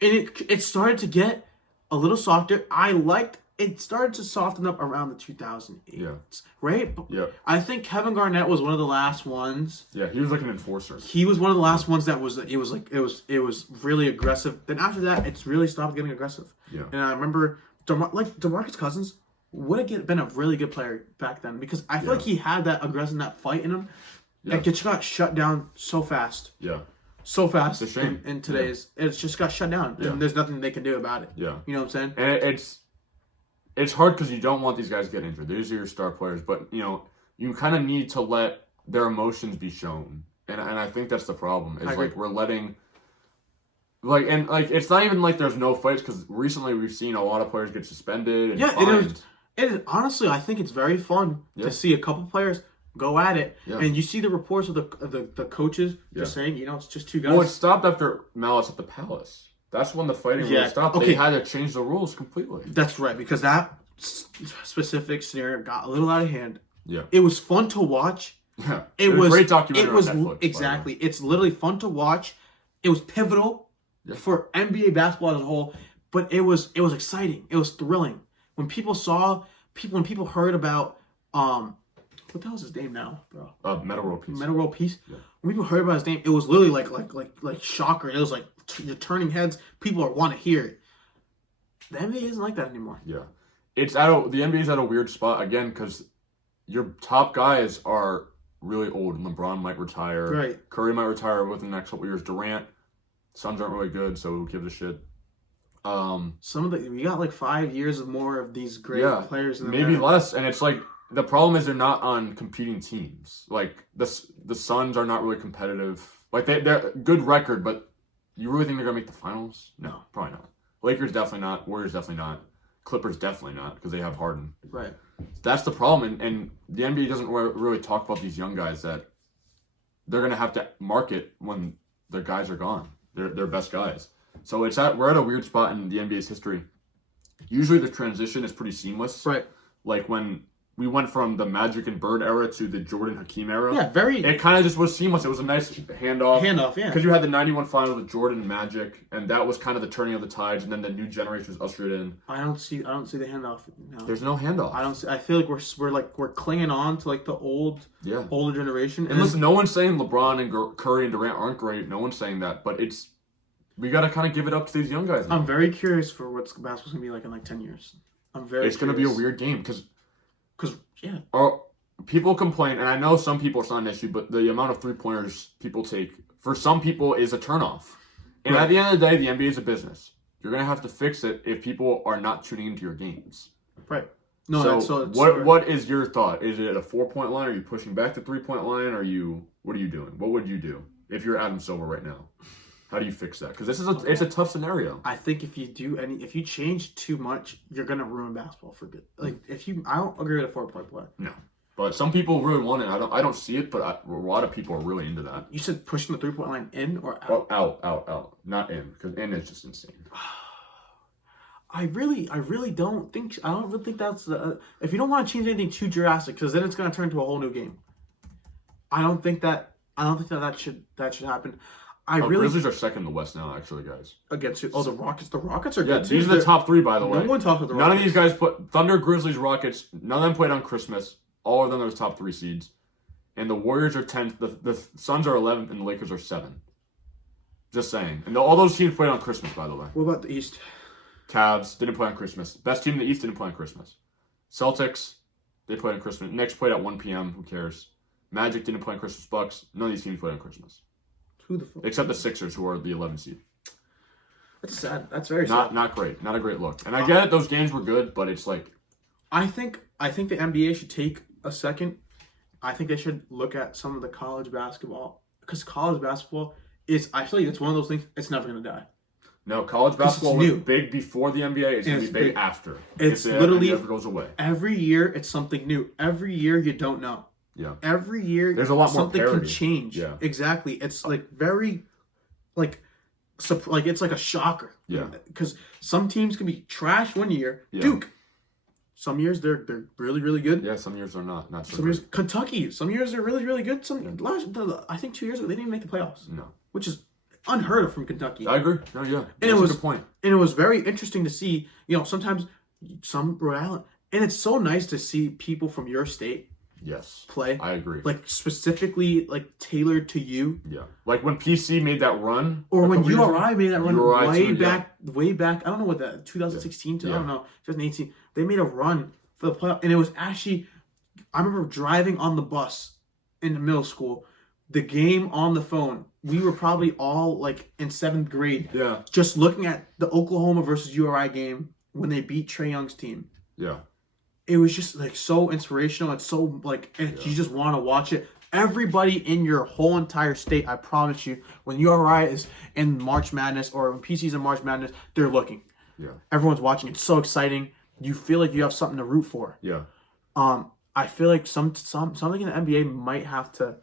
And it started to get a little softer. It started to soften up around the 2008. Yeah. Right? Yeah. I think Kevin Garnett was one of the last ones. Yeah, he was like an enforcer. He was one of the last ones that was it was really aggressive. Then after that, it's really stopped getting aggressive. Yeah. And I remember DeMarcus Cousins would have been a really good player back then because I feel like he had that aggression, that fight in him. Yeah. It just got shut down so fast. Yeah. So fast. It's a shame. In today's, it's just got shut down, and there's nothing they can do about it. Yeah. You know what I'm saying? And it's hard because you don't want these guys to get injured. These are your star players, but you kind of need to let their emotions be shown, and I think that's the problem. Is like we're letting, it's not even like there's no fights because recently we've seen a lot of players get suspended. And fined. It is honestly, I think it's very fun to see a couple players go at it, and you see the reports of the coaches just saying, it's just two guys. Well, it stopped after Malice at the Palace. That's when the fighting really stopped. Okay. They had to change the rules completely. That's right, because that specific scenario got a little out of hand. Yeah. It was fun to watch. Yeah. It was a great documentary on Netflix. Exactly. It's literally fun to watch. It was pivotal for NBA basketball as a whole, but it was exciting. It was thrilling. When people heard about what the hell is his name now, bro? Metal World Peace. Metal World Peace. Yeah. When people heard about his name, it was literally like shocker. It was like you're turning heads. People want to hear it. The NBA isn't like that anymore. Yeah, the NBA's at a weird spot again because your top guys are really old. LeBron might retire. Right. Curry might retire within the next couple years. Durant, Suns aren't really good, so who gives a shit? We got like 5 years of more of these great players. Maybe less, and it's like. The problem is they're not on competing teams. Like, the Suns are not really competitive. Like, they're good record, but you really think they're going to make the finals? No, probably not. Lakers definitely not. Warriors definitely not. Clippers definitely not because they have Harden. Right. That's the problem. And the NBA doesn't really talk about these young guys that they're going to have to market when their guys are gone. They're best guys. So we're at a weird spot in the NBA's history. Usually the transition is pretty seamless. Right. Like when we went from the Magic and Bird era to the Jordan Hakeem era. Yeah, It kind of just was seamless. It was a nice handoff. Yeah. Because you had the 91 final with Jordan and Magic, and that was kind of the turning of the tides, and then the new generation was ushered in. I don't see the handoff. No. There's no handoff. I feel like we're clinging on to like the older generation. And listen, no one's saying LeBron and Curry and Durant aren't great. No one's saying that, but we got to kind of give it up to these young guys now. I'm very curious for what basketball's gonna be like in like 10 years. It's going to be a weird game because yeah. People complain, and I know some people it's not an issue, but the amount of 3-pointers people take, for some people, is a turnoff. And at the end of the day, the NBA is a business. You're going to have to fix it if people are not tuning into your games. Right. No, what is your thought? Is it a 4-point line? Are you pushing back the 3-point line? What are you doing? What would you do if you're Adam Silver right now? How do you fix that? Because it's a tough scenario. I think if you change too much, you're gonna ruin basketball for good. Like I don't agree with a 4-point play. No, but some people really want it. I don't see it, but a lot of people are really into that. You said pushing the 3-point line in or out? Out, not in, because in is just insane. I really don't think. I don't really think that's the. If you don't want to change anything too drastic, because then it's gonna turn into a whole new game. I don't think that should happen. Grizzlies are second in the West now, actually, guys. Against who? Oh, the Rockets. The Rockets are good. These are the top 3, by the way. No one talked about the Rockets. None of these guys Thunder, Grizzlies, Rockets. None of them played on Christmas. All of them are the top 3 seeds. And the Warriors are 10th. The Suns are 11th, and the Lakers are 7th. Just saying. And all those teams played on Christmas, by the way. What about the East? Cavs didn't play on Christmas. Best team in the East didn't play on Christmas. Celtics, they played on Christmas. Knicks played at 1 p.m. Who cares? Magic didn't play on Christmas. Bucks. None of these teams played on Christmas. Who the fuck? Except the Sixers, who are the 11th seed. That's sad. That's very sad. Not great. Not a great look. And I get it; those games were good, but it's like, I think the NBA should take a second. I think they should look at some of the college basketball, because college basketball is. I feel like it's one of those things. It's never gonna die. No, college basketball was big before the NBA. It's gonna be big after. It's literally never goes away. Every year, it's something new. Every year, you don't know. Yeah. Every year, there's a lot more something parity. Can change. Yeah. Exactly. It's like very, like it's like a shocker. Yeah. Because some teams can be trash one year. Yeah. Duke, Some years they're really really good. Yeah, some years are not so Some good. years Kentucky. Some years they're really really good. I think 2 years ago they didn't even make the playoffs. No. Which is unheard of from Kentucky. I agree. No, yeah. And That's it was a good point. And it was very interesting to see. Sometimes some Rhode Island, and it's so nice to see people from your state Yes. play. I agree. Like specifically like tailored to you. Yeah. Like when PC made that run. Or when URI made that run way back. I don't know what that 2016 to I don't know 2018. They made a run for the playoff, and it was actually. I remember driving on the bus in the middle school. The game on the phone. We were probably all like in 7th grade. Yeah. Just looking at the Oklahoma versus URI game when they beat Trae Young's team. Yeah. It was just like so inspirational. It's so like you just want to watch it. Everybody in your whole entire state, I promise you, when URI is in March Madness or when PC's in March Madness, they're looking. Yeah. Everyone's watching. It's so exciting. You feel like you have something to root for. Yeah. I feel like something in the NBA might have to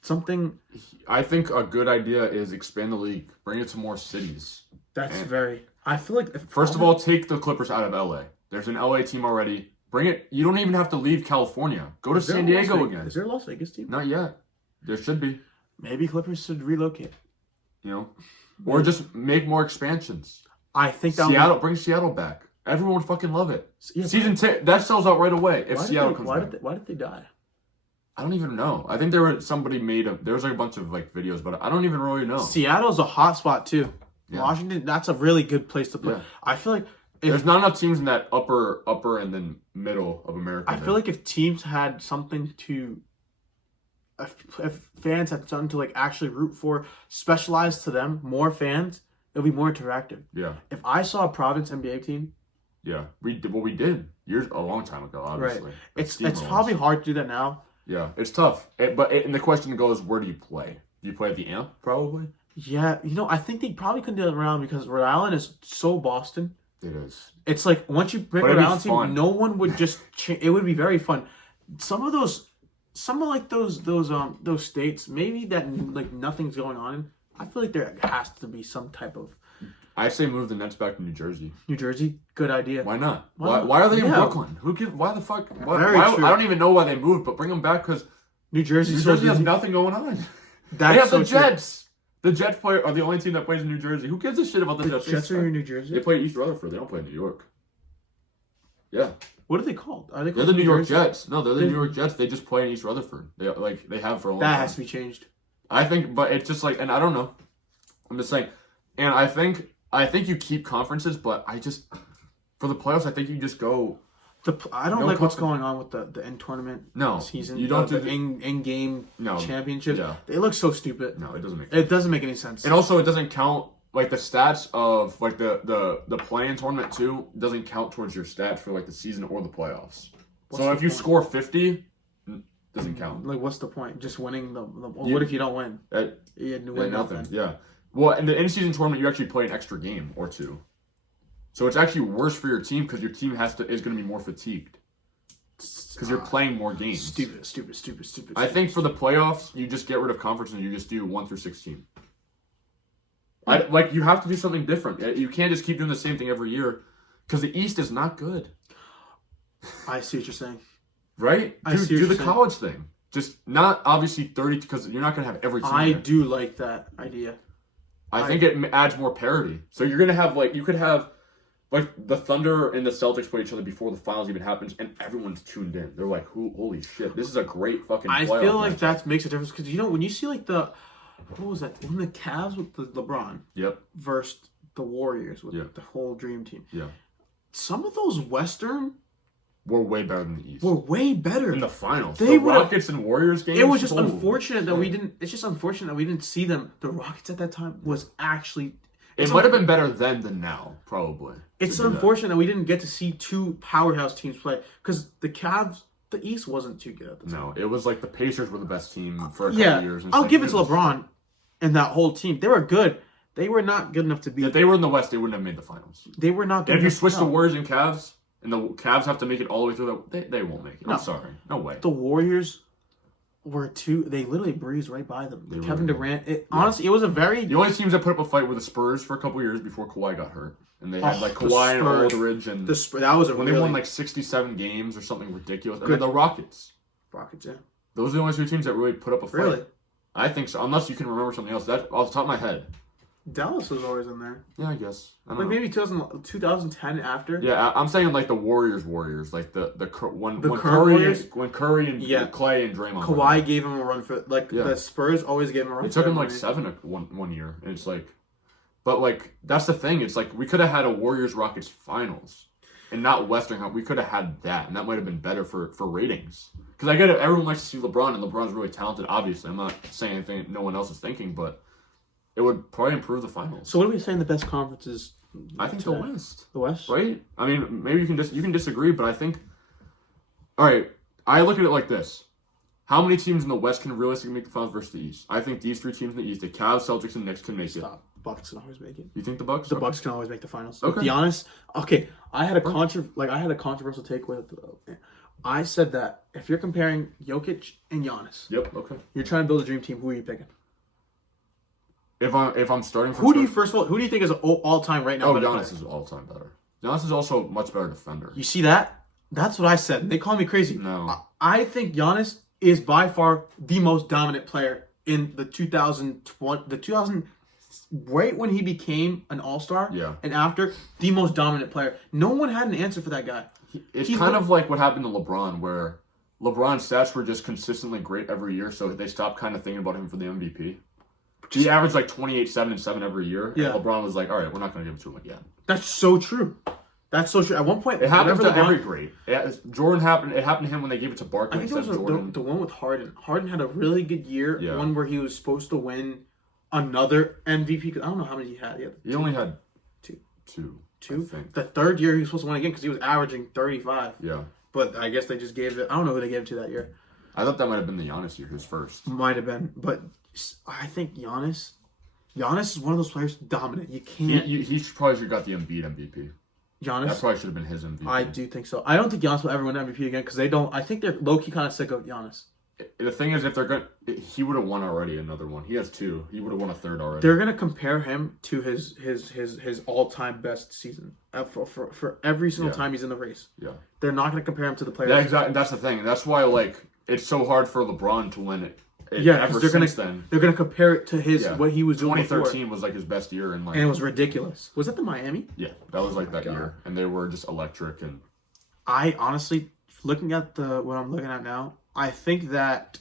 something. I think a good idea is expand the league, bring it to more cities. I feel like first of all, take the Clippers out of LA. There's an LA team already. Bring it. You don't even have to leave California. Go to San Diego again. Is there a Las Vegas team? Not yet. There should be. Maybe Clippers should relocate. Or just make more expansions. I think bring Seattle back. Everyone would fucking love it. Yeah, Season 10 that sells out right away if Seattle comes back. Why did they die? I don't even know. I think there was like a bunch of like videos, but I don't even really know. Seattle's a hot spot too. Yeah. Washington, that's a really good place to play. Yeah. I feel like there's not enough teams in that upper and then middle of America. I feel like if teams had something to, if fans had something to like actually root for, specialized to them, more fans, it would be more interactive. Yeah. If I saw a Providence NBA team. Yeah, we did a long time ago, obviously. Right. It's probably hard to do that now. Yeah, it's tough. And the question goes, where do you play? Do you play at the Amp, probably? Yeah, I think they probably couldn't do it around because Rhode Island is so Boston. It is. It's like once you pick Rhode Island team, no one would just. It would be very fun. Some of those states, maybe that like nothing's going on in. I feel like there has to be some type of. I say move the Nets back to New Jersey. New Jersey, good idea. Why not? Why are they in Brooklyn? Why the fuck? I don't even know why they moved, but bring them back because New Jersey has nothing going on. They have the Jets. The Jets are the only team that plays in New Jersey. Who gives a shit about the Jets? The Jets are in New Jersey? They play East Rutherford. They don't play in New York. Yeah. What are they called? Are they called They're the New York Jets. No, they're the New York Jets. They just play in East Rutherford. They have for a long time. That has to be changed. I think, but it's just like, and I don't know. I'm just saying, and I think you keep conferences, but for the playoffs, I think you just go. I don't like what's going on with the end tournament season. You don't do the in-game championships. Yeah. They look so stupid. No, it doesn't make sense. It doesn't make any sense. And also, it doesn't count, like, the stats of, like, the play-in tournament, too, doesn't count towards your stats for, like, the season or the playoffs. So if you score 50, it doesn't count. Like, what's the point? Just winning what if you don't win? You win nothing. Yeah. Well, in the in-season tournament, you actually play an extra game or two. So it's actually worse for your team because your team is going to be more fatigued because you're playing more games. Stupid. I think for the playoffs, you just get rid of conference and you just do 1 through 16. You have to do something different. You can't just keep doing the same thing every year because the East is not good. I see what you're saying. Right? Do the college thing. Just not obviously 30 because you're not going to have every team. I do like that idea. I think it adds more parity. So you're going to have you could have. Like, the Thunder and the Celtics play each other before the finals even happens, and everyone's tuned in. They're like, holy shit, this is a great fucking playoff. I feel like that makes a difference, because, when you see, like, what was that? When the Cavs with the LeBron versus the Warriors with the whole Dream Team. Yeah. Some of those Western... were way better than the East. Were way better. In the finals. The Rockets and Warriors games. It was just unfortunate that we didn't... It's just unfortunate that we didn't see them. The Rockets at that time was actually... It might have been better then than now, probably. It's unfortunate that we didn't get to see two powerhouse teams play because the Cavs, the East wasn't too good at the time. No, it was like the Pacers were the best team for a couple years. I'll give it to LeBron and that whole team. They were good. They were not good enough to beat. If they were in the West, they wouldn't have made the finals. They were not good enough. If you switch the Warriors and Cavs, and the Cavs have to make it all the way through, they won't make it. I'm sorry. No way. The Warriors... They literally breezed right by them. They Kevin really Durant. Honestly, it was a very. The only teams that put up a fight were the Spurs for a couple years before Kawhi got hurt, and they had like the Kawhi and Spurs. Aldridge and That was when they won like 67 games or something ridiculous. And then the Rockets. Rockets, yeah. Those are the only two teams that really put up a fight. Really? I think so, unless you can remember something else. That off the top of my head. Dallas was always in there. Yeah, I guess. I don't Like know. maybe 2010 after. Yeah, I'm saying like the Warriors, like when Curry and Clay and Draymond. Kawhi gave him a run for the Spurs always gave him a run. It took him like 7 one year, and it's like, but like that's the thing. It's like we could have had a Warriors Rockets finals, and not Western. We could have had that, and that might have been better for ratings. Because I get it, everyone likes to see LeBron, and LeBron's really talented. Obviously, I'm not saying anything no one else is thinking, but it would probably improve the finals. So what are we saying the best conferences? I think today? the West. The West? Right? I mean, maybe you can disagree, but I think... All right, I look at it like this. How many teams in the West can realistically make the finals versus the East? I think these 3 teams in the East, the Cavs, Celtics, and Knicks can make it. Bucks can always make it. You think the Bucks? The Bucks can always make the finals. Okay. To be honest, I had a controversial take with... I said that if you're comparing Jokic and Giannis... Yep, okay. You're trying to build a dream team, who are you picking? If I'm starting from... Who do you think is all time right now? Oh, Giannis is all time better. Giannis is also a much better defender. You see that? That's what I said. They call me crazy. No. I think Giannis is by far the most dominant player in the 2000 right when he became an all-star. Yeah. And after, the most dominant player. No one had an answer for that guy. It's kind of like what happened to LeBron, where LeBron's stats were just consistently great every year, so they stopped kind of thinking about him for the MVP. He averaged like 28, 7, and 7 every year. Yeah. And LeBron was like, all right, we're not going to give it to him again. That's so true. That's so true. At one point, it happens to every great. Jordan happened. It happened to him when they gave it to Barkley. I think it was the one with Harden. Harden had a really good year. Yeah. One where he was supposed to win another MVP. I don't know how many he had. He only had two. I think. The third year he was supposed to win again because he was averaging 35. Yeah. But I guess they just gave it. I don't know who they gave it to that year. I thought that might have been the Giannis year, his first. Might have been, but I think Giannis is one of those players dominant. You can't. He probably should have got the Embiid MVP. Giannis. That probably should have been his MVP. I do think so. I don't think Giannis will ever win MVP again because they don't. I think they're low key kind of sick of Giannis. The thing is, if they're going, he would have won already another one. He has 2. He would have won a third already. They're gonna compare him to his all time best season for every single time he's in the race. Yeah. They're not gonna compare him to the players. Yeah, exactly. That's the thing. That's why it's so hard for LeBron to win it. Ever since then. They're gonna compare it to what he was doing. 2013 before. was like his best year, and it was ridiculous. Was that the Miami? Yeah, that was like that year, and they were just electric. And I honestly, looking at what I'm looking at now, I think that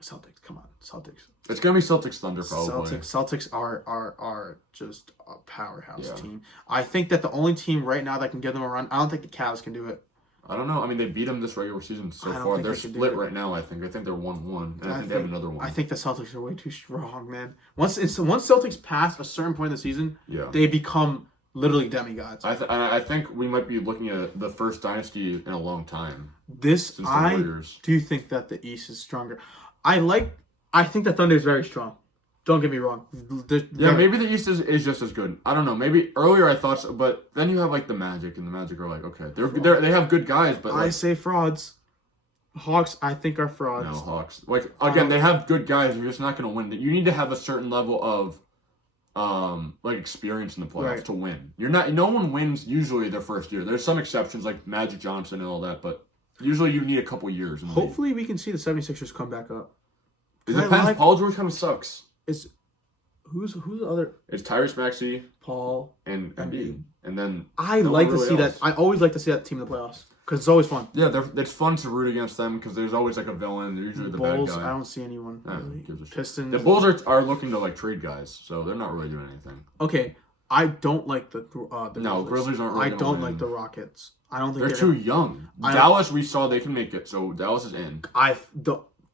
Celtics. Come on, Celtics. It's gonna be Celtics Thunder probably. Celtics are just a powerhouse team. I think that the only team right now that can give them a run. I don't think the Cavs can do it. I don't know. I mean, they beat them this regular season so far. They're split right now. I think they're 1-1, and I think they have another one. I think the Celtics are way too strong, man. Once Celtics pass a certain point in the season, they become literally demigods. I think we might be looking at the first dynasty in a long time. I do think that the East is stronger. I think the Thunder is very strong. Don't get me wrong. Maybe the East is just as good. I don't know. Maybe earlier I thought so, but then you have like the Magic, and the Magic are like, okay, they have good guys, but I say frauds. Hawks, I think, are frauds. No, Hawks. Like again, they have good guys. You're just not going to win. You need to have a certain level of experience in the playoffs to win. No one wins usually their first year. There's some exceptions like Magic Johnson and all that, but usually you need a couple years. Hopefully we can see the 76ers come back up. It depends. Paul George kind of sucks. Who's the other? It's Tyrese Maxey, Paul, and Embiid, and then I like to see that. I always like to see that team in the playoffs because it's always fun. Yeah, it's fun to root against them because there's always like a villain. They're usually the Bulls, bad guy. I don't see anyone. Really. Pistons. The Bulls are looking to like trade guys, so they're not really doing anything. Okay, I don't like the Grizzlies aren't. Really I don't like the Rockets. I don't think they're too young. Dallas, we saw they can make it, so Dallas is in.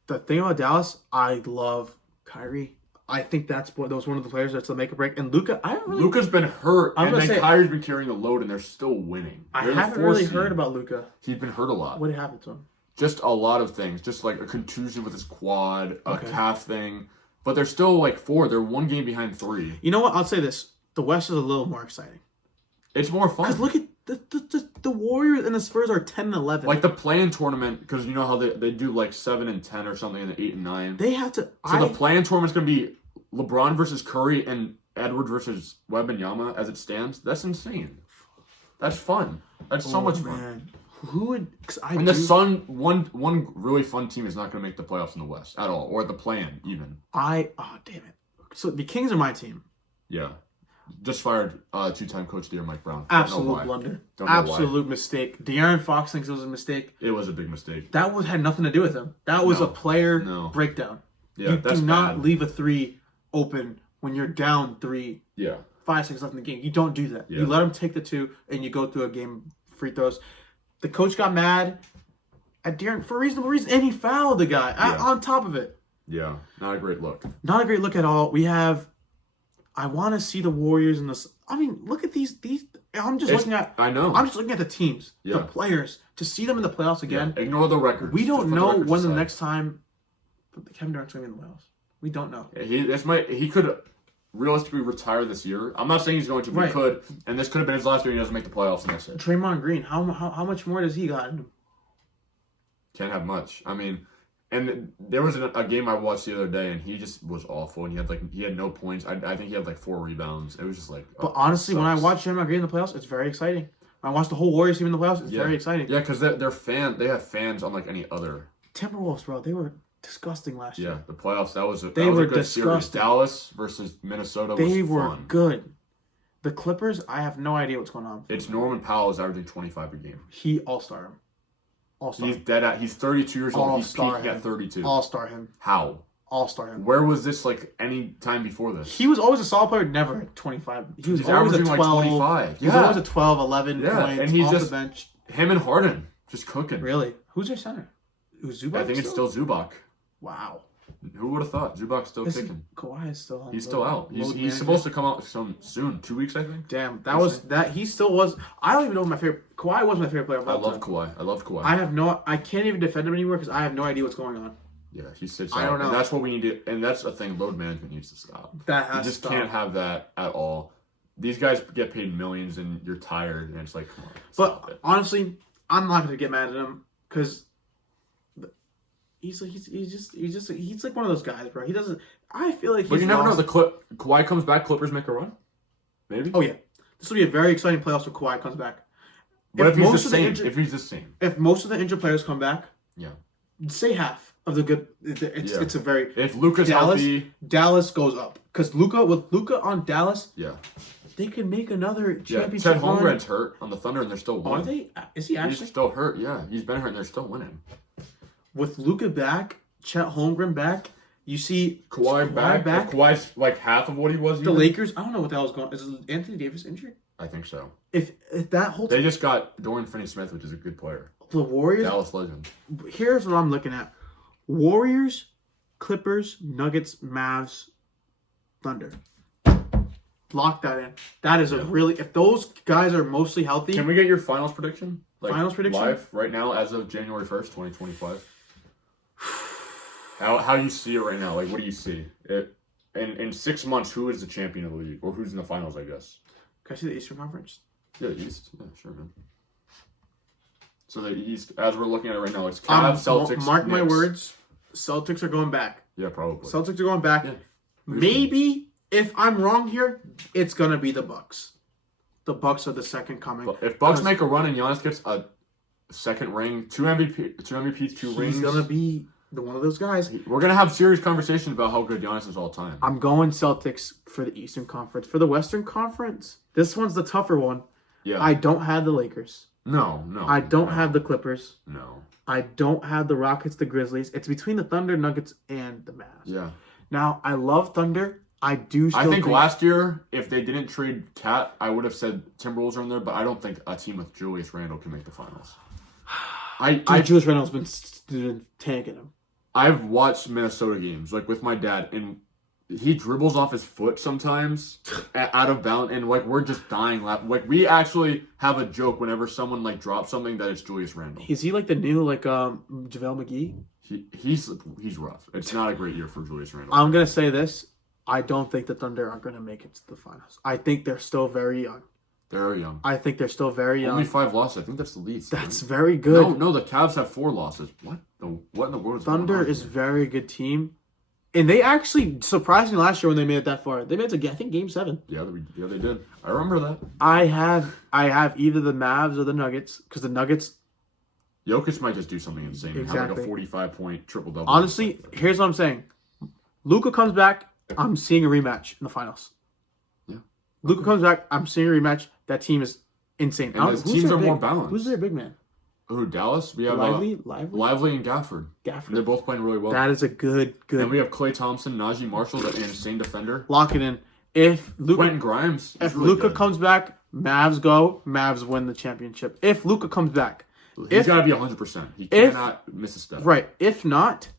The thing about Dallas, I love Kyrie. I think that was one of the players that's the make or break. And Luka, Luka's been hurt, and then Kyrie's been carrying the load, and they're still winning. I haven't really heard about Luka. He's been hurt a lot. What happened to him? Just a lot of things. Just like a contusion with his quad, a calf thing. But they're still like 4. They're 1 game behind 3. You know what? I'll say this. The West is a little more exciting. It's more fun. Because The Warriors and the Spurs are 10 and 11. Like the play-in tournament, because you know how they do like 7 and 10 or something, and 8 and 9. They have to. So the play-in tournament's gonna be LeBron versus Curry and Edwards versus Wembanyama as it stands. That's insane. That's fun. That's so much fun. Man. Who would? And the Sun, one really fun team is not gonna make the playoffs in the West at all, or the play-in even. Oh damn it! So the Kings are my team. Yeah. Just fired two-time coach there, Mike Brown. Absolute blunder. Absolute mistake. De'Aaron Fox thinks it was a mistake. It was a big mistake. That had nothing to do with him. That was a player breakdown. Yeah, you that's do not bad. leave a 3 open when you're down 3. Yeah. 5 seconds left in the game. You don't do that. Yeah. You let him take the 2 and you go through a game free throws. The coach got mad at De'Aaron for a reasonable reason, and he fouled the guy on top of it. Yeah, not a great look. Not a great look at all. I want to see the Warriors in this. I mean, look at these. I'm just looking at the teams, the players, to see them in the playoffs again. Yeah. Ignore the records. We don't know when the next time Kevin Durant's going to be in the playoffs. We don't know. Yeah, he could realistically retire this year. I'm not saying he's going to, but he could. And this could have been his last year. He doesn't make the playoffs, and that's it. Draymond Green, how much more does he got in him? Can't have much. I mean. And there was a game I watched the other day, and he just was awful. And he had no points. I think he had like 4 rebounds. It was just like. But honestly, when I watch Draymond Green in the playoffs, it's very exciting. When I watch the whole Warriors team in the playoffs, it's very exciting. Yeah, because they have fans unlike any other. Timberwolves, bro, they were disgusting last year. Yeah, the playoffs. That was a good disgusting series. Dallas versus Minnesota. They were good. The Clippers, I have no idea what's going on. It's Norman Powell is averaging 25 a game. He all-star him. All-star. He's dead at. He's 32 years old. He's peaking at 32. All-star him. How? All-star him. Where was this like any time before this? He was always a solid player. Never at 25. He was always a 12. Like 25. He was always a 12, 11 points and he's off just the bench. Him and Harden just cooking. Really? Who's their center? Zubac? I think it's still Zubac. Wow. Who would have thought? Zubac's still kicking. Kawhi is still on. He's still out. He's supposed to come out soon. 2 weeks, I think. Damn, he still was. I don't even know my favorite. Kawhi was my favorite player of all time. I love Kawhi. I can't even defend him anymore because I have no idea what's going on. Yeah, he sits out. I don't know. And that's what we need to. And that's the thing. Load management needs to stop. You just can't have that at all. These guys get paid millions, and you're tired, and it's like, come on. But honestly, I'm not going to get mad at him because. He's like one of those guys, bro. He doesn't. I feel like. But you never know. Kawhi comes back. Clippers make a run. Maybe. Oh yeah, this will be a very exciting playoffs when Kawhi comes back. But if he's the same. If most of the injured players come back, yeah. Say half of the good. It's a very. If Luka's healthy, Dallas goes up because with Luka on Dallas, they can make another championship. Chet Holmgren's hurt on the Thunder, and they're still winning. Are they? Is he actually? He's still hurt. Yeah, he's been hurt, and they're still winning. With Luka back, Chet Holmgren back, you see Kawhi back. If Kawhi's like half of what he was. The Lakers, I don't know what the hell is going on. Is Anthony Davis injured? I think so. If that whole they just got Dorian Finney-Smith, which is a good player. The Warriors, Dallas legend. Here's what I'm looking at: Warriors, Clippers, Nuggets, Mavs, Thunder. Lock that in. That is a really. If those guys are mostly healthy, can we get your finals prediction? Finals prediction live right now as of January 1st, 2025. How do you see it right now? Like, what do you see? In 6 months, who is the champion of the league, or who's in the finals? I guess. Can I see the Eastern Conference? Yeah, the East. Yeah, sure, man. So the East, as we're looking at it right now, it's Cavs, Celtics. Mark my Knicks. words. Celtics are going back. Yeah, probably. Celtics are going back. Yeah. Maybe if I'm wrong here, it's gonna be the Bucks. The Bucks are the second coming. But if Bucks make a run and Giannis gets a second ring, two MVPs, 2 rings, he's gonna be one of those guys. We're gonna have serious conversations about how good Giannis is all time. I'm going Celtics for the Eastern Conference. For the Western Conference, this one's the tougher one. Yeah. I don't have the Lakers. No. I don't have the Clippers. No. I don't have the Rockets, the Grizzlies. It's between the Thunder, Nuggets, and the Mavs. Yeah. Now, I love Thunder. I think last year, if they didn't trade Cat, I would have said Timberwolves are in there, but I don't think a team with Julius Randle can make the finals. Julius Randle's been tanking him. I've watched Minnesota games, like with my dad, and he dribbles off his foot sometimes out of bounds, and like we're just dying laughing. Like we actually have a joke whenever someone like drops something that it's Julius Randle. Is he like the new JaVale McGee? He's rough. It's not a great year for Julius Randle. I'm gonna say this. I don't think the Thunder are going to make it to the finals. I think they're still very young. They're young. I think they're still very young. Only 5 losses. I think that's the least. That's very good. No, the Cavs have 4 losses. What in the world is Thunder going on is a here? very good team. And they actually surprised me last year when they made it that far. They made it to, I think, Game 7. Yeah, they did. I remember that. I have either the Mavs or the Nuggets, because the Nuggets, Jokic might just do something insane and have like a Exactly. 45-point triple-double. honestly, here's what I'm saying. Luka comes back, I'm seeing a rematch in the finals. Yeah. Luka comes back, I'm seeing a rematch. That team is insane. And those teams their are more balanced. Who's their big man? Who, Dallas? We have Lively and Gafford. They're Gafford. both playing really well. That is a good. And we have Klay Thompson, Najee Marshall, that's an insane defender. Lock it in. If Quentin Luka Grimes. if Really Luka good. comes back, Mavs win the championship. If Luka comes back, He's got to be 100%. He cannot miss a step. right. If not,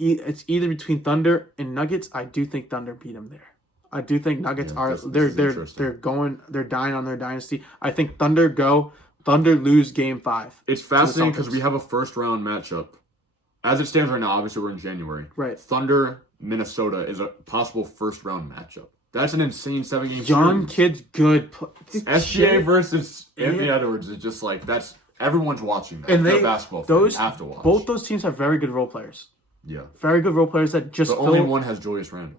it's either between Thunder and Nuggets. I do think Thunder beat them there. I do think Nuggets Yeah, are this is interesting. they're dying on their dynasty. I think Thunder lose Game 5. It's fascinating because Celtics. we have a first-round matchup. As it stands right now, obviously we're in January. Right. Thunder, Minnesota is a possible first-round matchup. That's an insane 7-game Young series. kids, good. SGA versus Anthony Edwards is just like, that's... Everyone's watching that. And They're they basketball fans. those Have to watch. both those teams have very good role players. Yeah. Very good role players that just The only one has Julius Randle.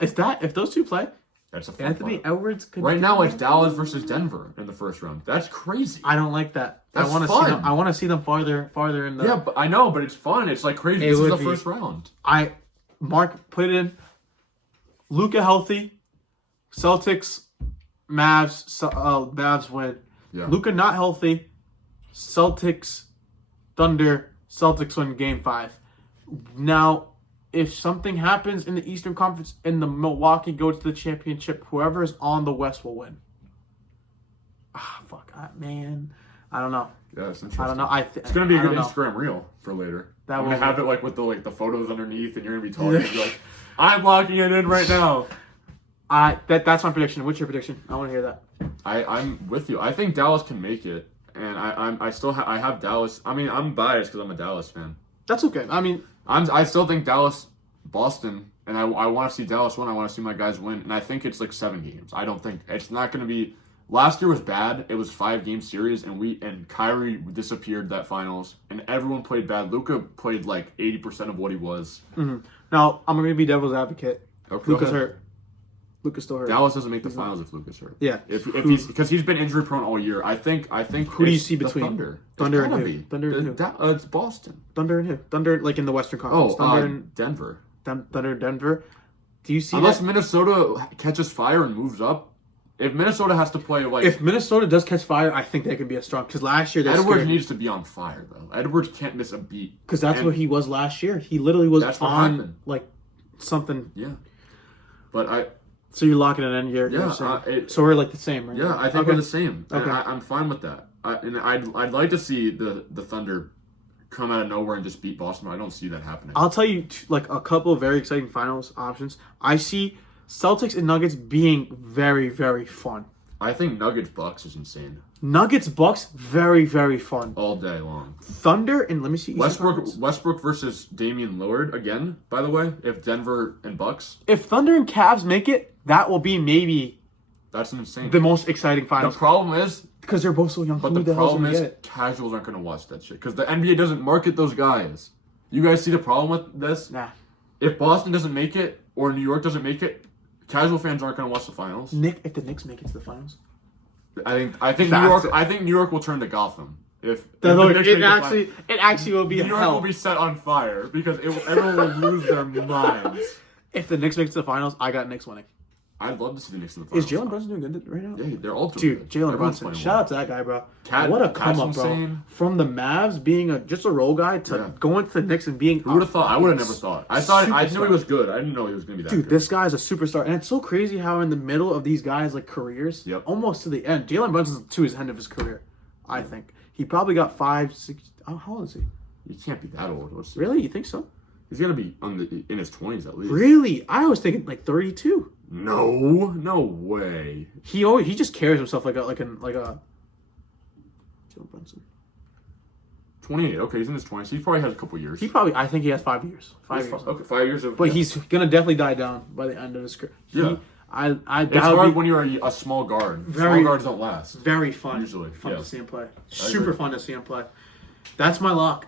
If those two play, That's a fun Anthony fight. Edwards could Right now, it's Dallas versus Denver in the first round. That's crazy. I don't like that. That's I want to see fun. them. I want to see them farther in the. Yeah, but I know, but it's fun. It's like crazy. It This is would the be. first round. Mark put it in. Luka healthy, Celtics, Mavs win. Yeah. Luka not healthy, Celtics, Thunder, Celtics win Game 5. Now, if something happens in the Eastern Conference and the Milwaukee go to the championship, whoever is on the West will win. Man. I don't know. Yeah, it's interesting. I don't know. It's gonna be a I good don't know. Instagram reel for later. That I'm will gonna be. have it like with the photos underneath, and you're gonna be talking. And be like, I'm locking it in right now. That's my prediction. What's your prediction? I want to hear that. I'm with you. I think Dallas can make it, and I have Dallas. I mean, I'm biased because I'm a Dallas fan. That's okay. I mean, I still think Dallas, Boston, and I want to see Dallas win. I want to see my guys win, and I think it's like 7 games. I don't think it's not going to be. Last year was bad. It was 5-game series, and Kyrie disappeared that finals, and everyone played bad. Luka played like 80% of what he was. now I'm going to be devil's advocate. Okay, Luka's go ahead. hurt. Luka's still hurt. Dallas doesn't make the finals if Luka's hurt. Yeah. If he's because he's been injury prone all year. I think. Who do you it's see the between Thunder? Thunder It's and gotta who? be. Thunder and who? It's Boston. Thunder and who? Thunder, like in the Western Conference. Thunder and Denver. Thunder, Denver. Do you see Unless that? Minnesota catches fire and moves up. If Minnesota has to play like If Minnesota does catch fire, I think they can be a strong. Because last year, Edwards needs to be on fire though. Edwards can't miss a beat. Because that's And what he was last year. He literally was That's what on happened. like something. Yeah, but So you're locking it in. You're saying, so we're like the same, right? I think we're the same. And Okay. I'm fine with that. I'd like to see the Thunder come out of nowhere and just beat Boston. But I don't see that happening. I'll tell you like a couple of very exciting finals options. I see Celtics and Nuggets being very, very fun. I think Nuggets Bucks is insane Nuggets Bucks very, very fun. all day long. Thunder and let me see Eastern Conference. Westbrook versus Damian Lillard again. By the way, if Denver and Bucks, If Thunder and Cavs make it, that will be maybe that's insane. the most exciting The finals problem is, because they're both so young. but Who the hell's problem gonna is, get it? casuals aren't going to watch that shit because the NBA doesn't market those guys. You guys see the problem with this? Nah. If Boston doesn't make it or New York doesn't make it, casual fans aren't going to watch the finals. If the Knicks make it to the finals, I think New That's York. it. I think New York will turn to Gotham. If the Knicks make it the actually will be New York hell. will be set on fire because everyone will lose their minds. If the Knicks make it to the finals, I got Knicks winning. I'd love to see the Knicks in the finals. Is Jalen Brunson doing good right now? Yeah, they're all doing Dude, good. Jalen Everyone's Brunson. playing Shout well. out to that guy, bro. Cat- What a Cat's come up, bro. insane. From the Mavs being just a role guy to Yeah. going to the Knicks and being. Who would have thought? I would have never thought. I knew Superstar. he was good. I didn't know he was going to be that Dude, good. this guy's a superstar, and it's so crazy how in the middle of these guys' like careers, Yep. almost to the end, Jalen Brunson's to his end of his career. I think he probably got 5, 6. Oh, how old is he? He can't be that old. Really? You think so? He's going to be in his 20s at least. Really? I was thinking like 32. No way. He just carries himself like a Jalen Brunson. 28. Okay, he's in his 20s. He probably has a couple years. I think he has 5 years. 5 years. Okay, 5 years of. But yeah. he's gonna definitely die down by the end of his career. Yeah. It's hard when you're a small guard. Small guards don't last. Very fun. Usually. Fun to see him play. I Super agree. fun to see him play. That's my lock.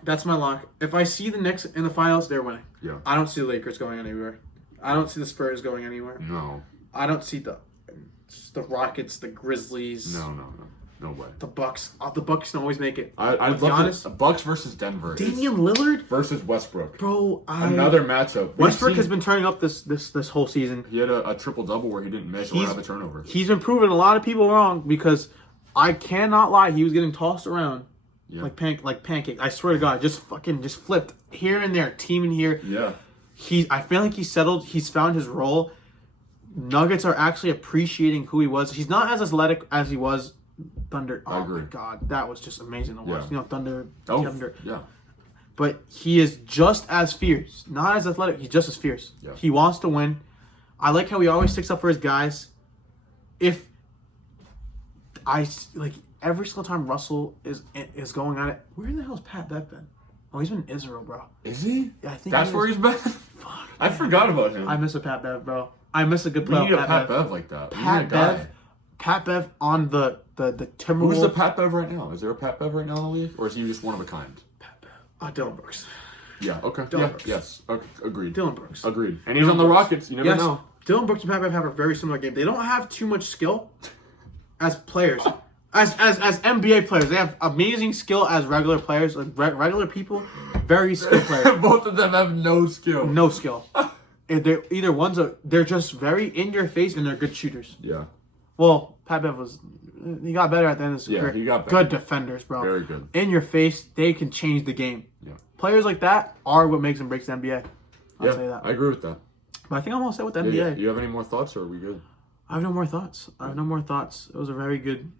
If I see the Knicks in the finals, they're winning. Yeah. I don't see the Lakers going anywhere. I don't see the Spurs going anywhere. No. I don't see the Rockets, the Grizzlies. No way. The Bucks. The Bucks can always make it. I'd love to. Bucks versus Denver. Damian Lillard versus Westbrook. Bro, Another matchup. Westbrook has been turning up this whole season. He had a triple-double where he didn't miss or have a turnover. He's been proving a lot of people wrong because I cannot lie. He was getting tossed around like pancake. I swear to God, just flipped here and there, teaming here. Yeah. I feel like he's settled. He's found his role. Nuggets are actually appreciating who he was. He's not as athletic as he was. Thunder. Oh my God, that was just amazing to watch. Yeah. Thunder. Yeah. But he is just as fierce. Not as athletic. He's just as fierce. Yeah. He wants to win. I like how he always sticks up for his guys. If every single time Russell is going at it, where the hell's Pat Bev been? Oh, he's been in Israel, bro. Is he? Yeah, I think that's where he's been. Fuck, I forgot about him. I miss a Pat Bev, bro. I miss a good We player. need a Pat Bev like that. Pat Bev on the Timberwolves. Who's the Pat Bev right now? Is there a Pat Bev right now in the league, or is he just one of a kind? Pat Bev. Dylan Brooks. Yeah. Okay. Dylan Brooks. Yes. Okay. Agreed. Dylan Brooks. Agreed. And he's on the Rockets. You never know. Dylan Brooks and Pat Bev have a very similar game. They don't have too much skill as players. As NBA players, they have amazing skill as regular players, like regular people, very skilled players. Both of them have no skill. No skill. They're just very in your face and they're good shooters. Yeah. Well, Pat Bev he got better at the end of his career. Yeah, he got better. Good defenders, bro. Very good. In your face, they can change the game. Yeah. Players like that are what makes and breaks the NBA. I'll say that. I agree with that. But I think I'm all set with the NBA. Yeah. You have any more thoughts, or are we good? I have no more thoughts. It was a very good,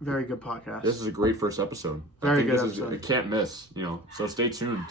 very good podcast. This is a great first episode. Very I think good this episode. It can't miss, So stay tuned.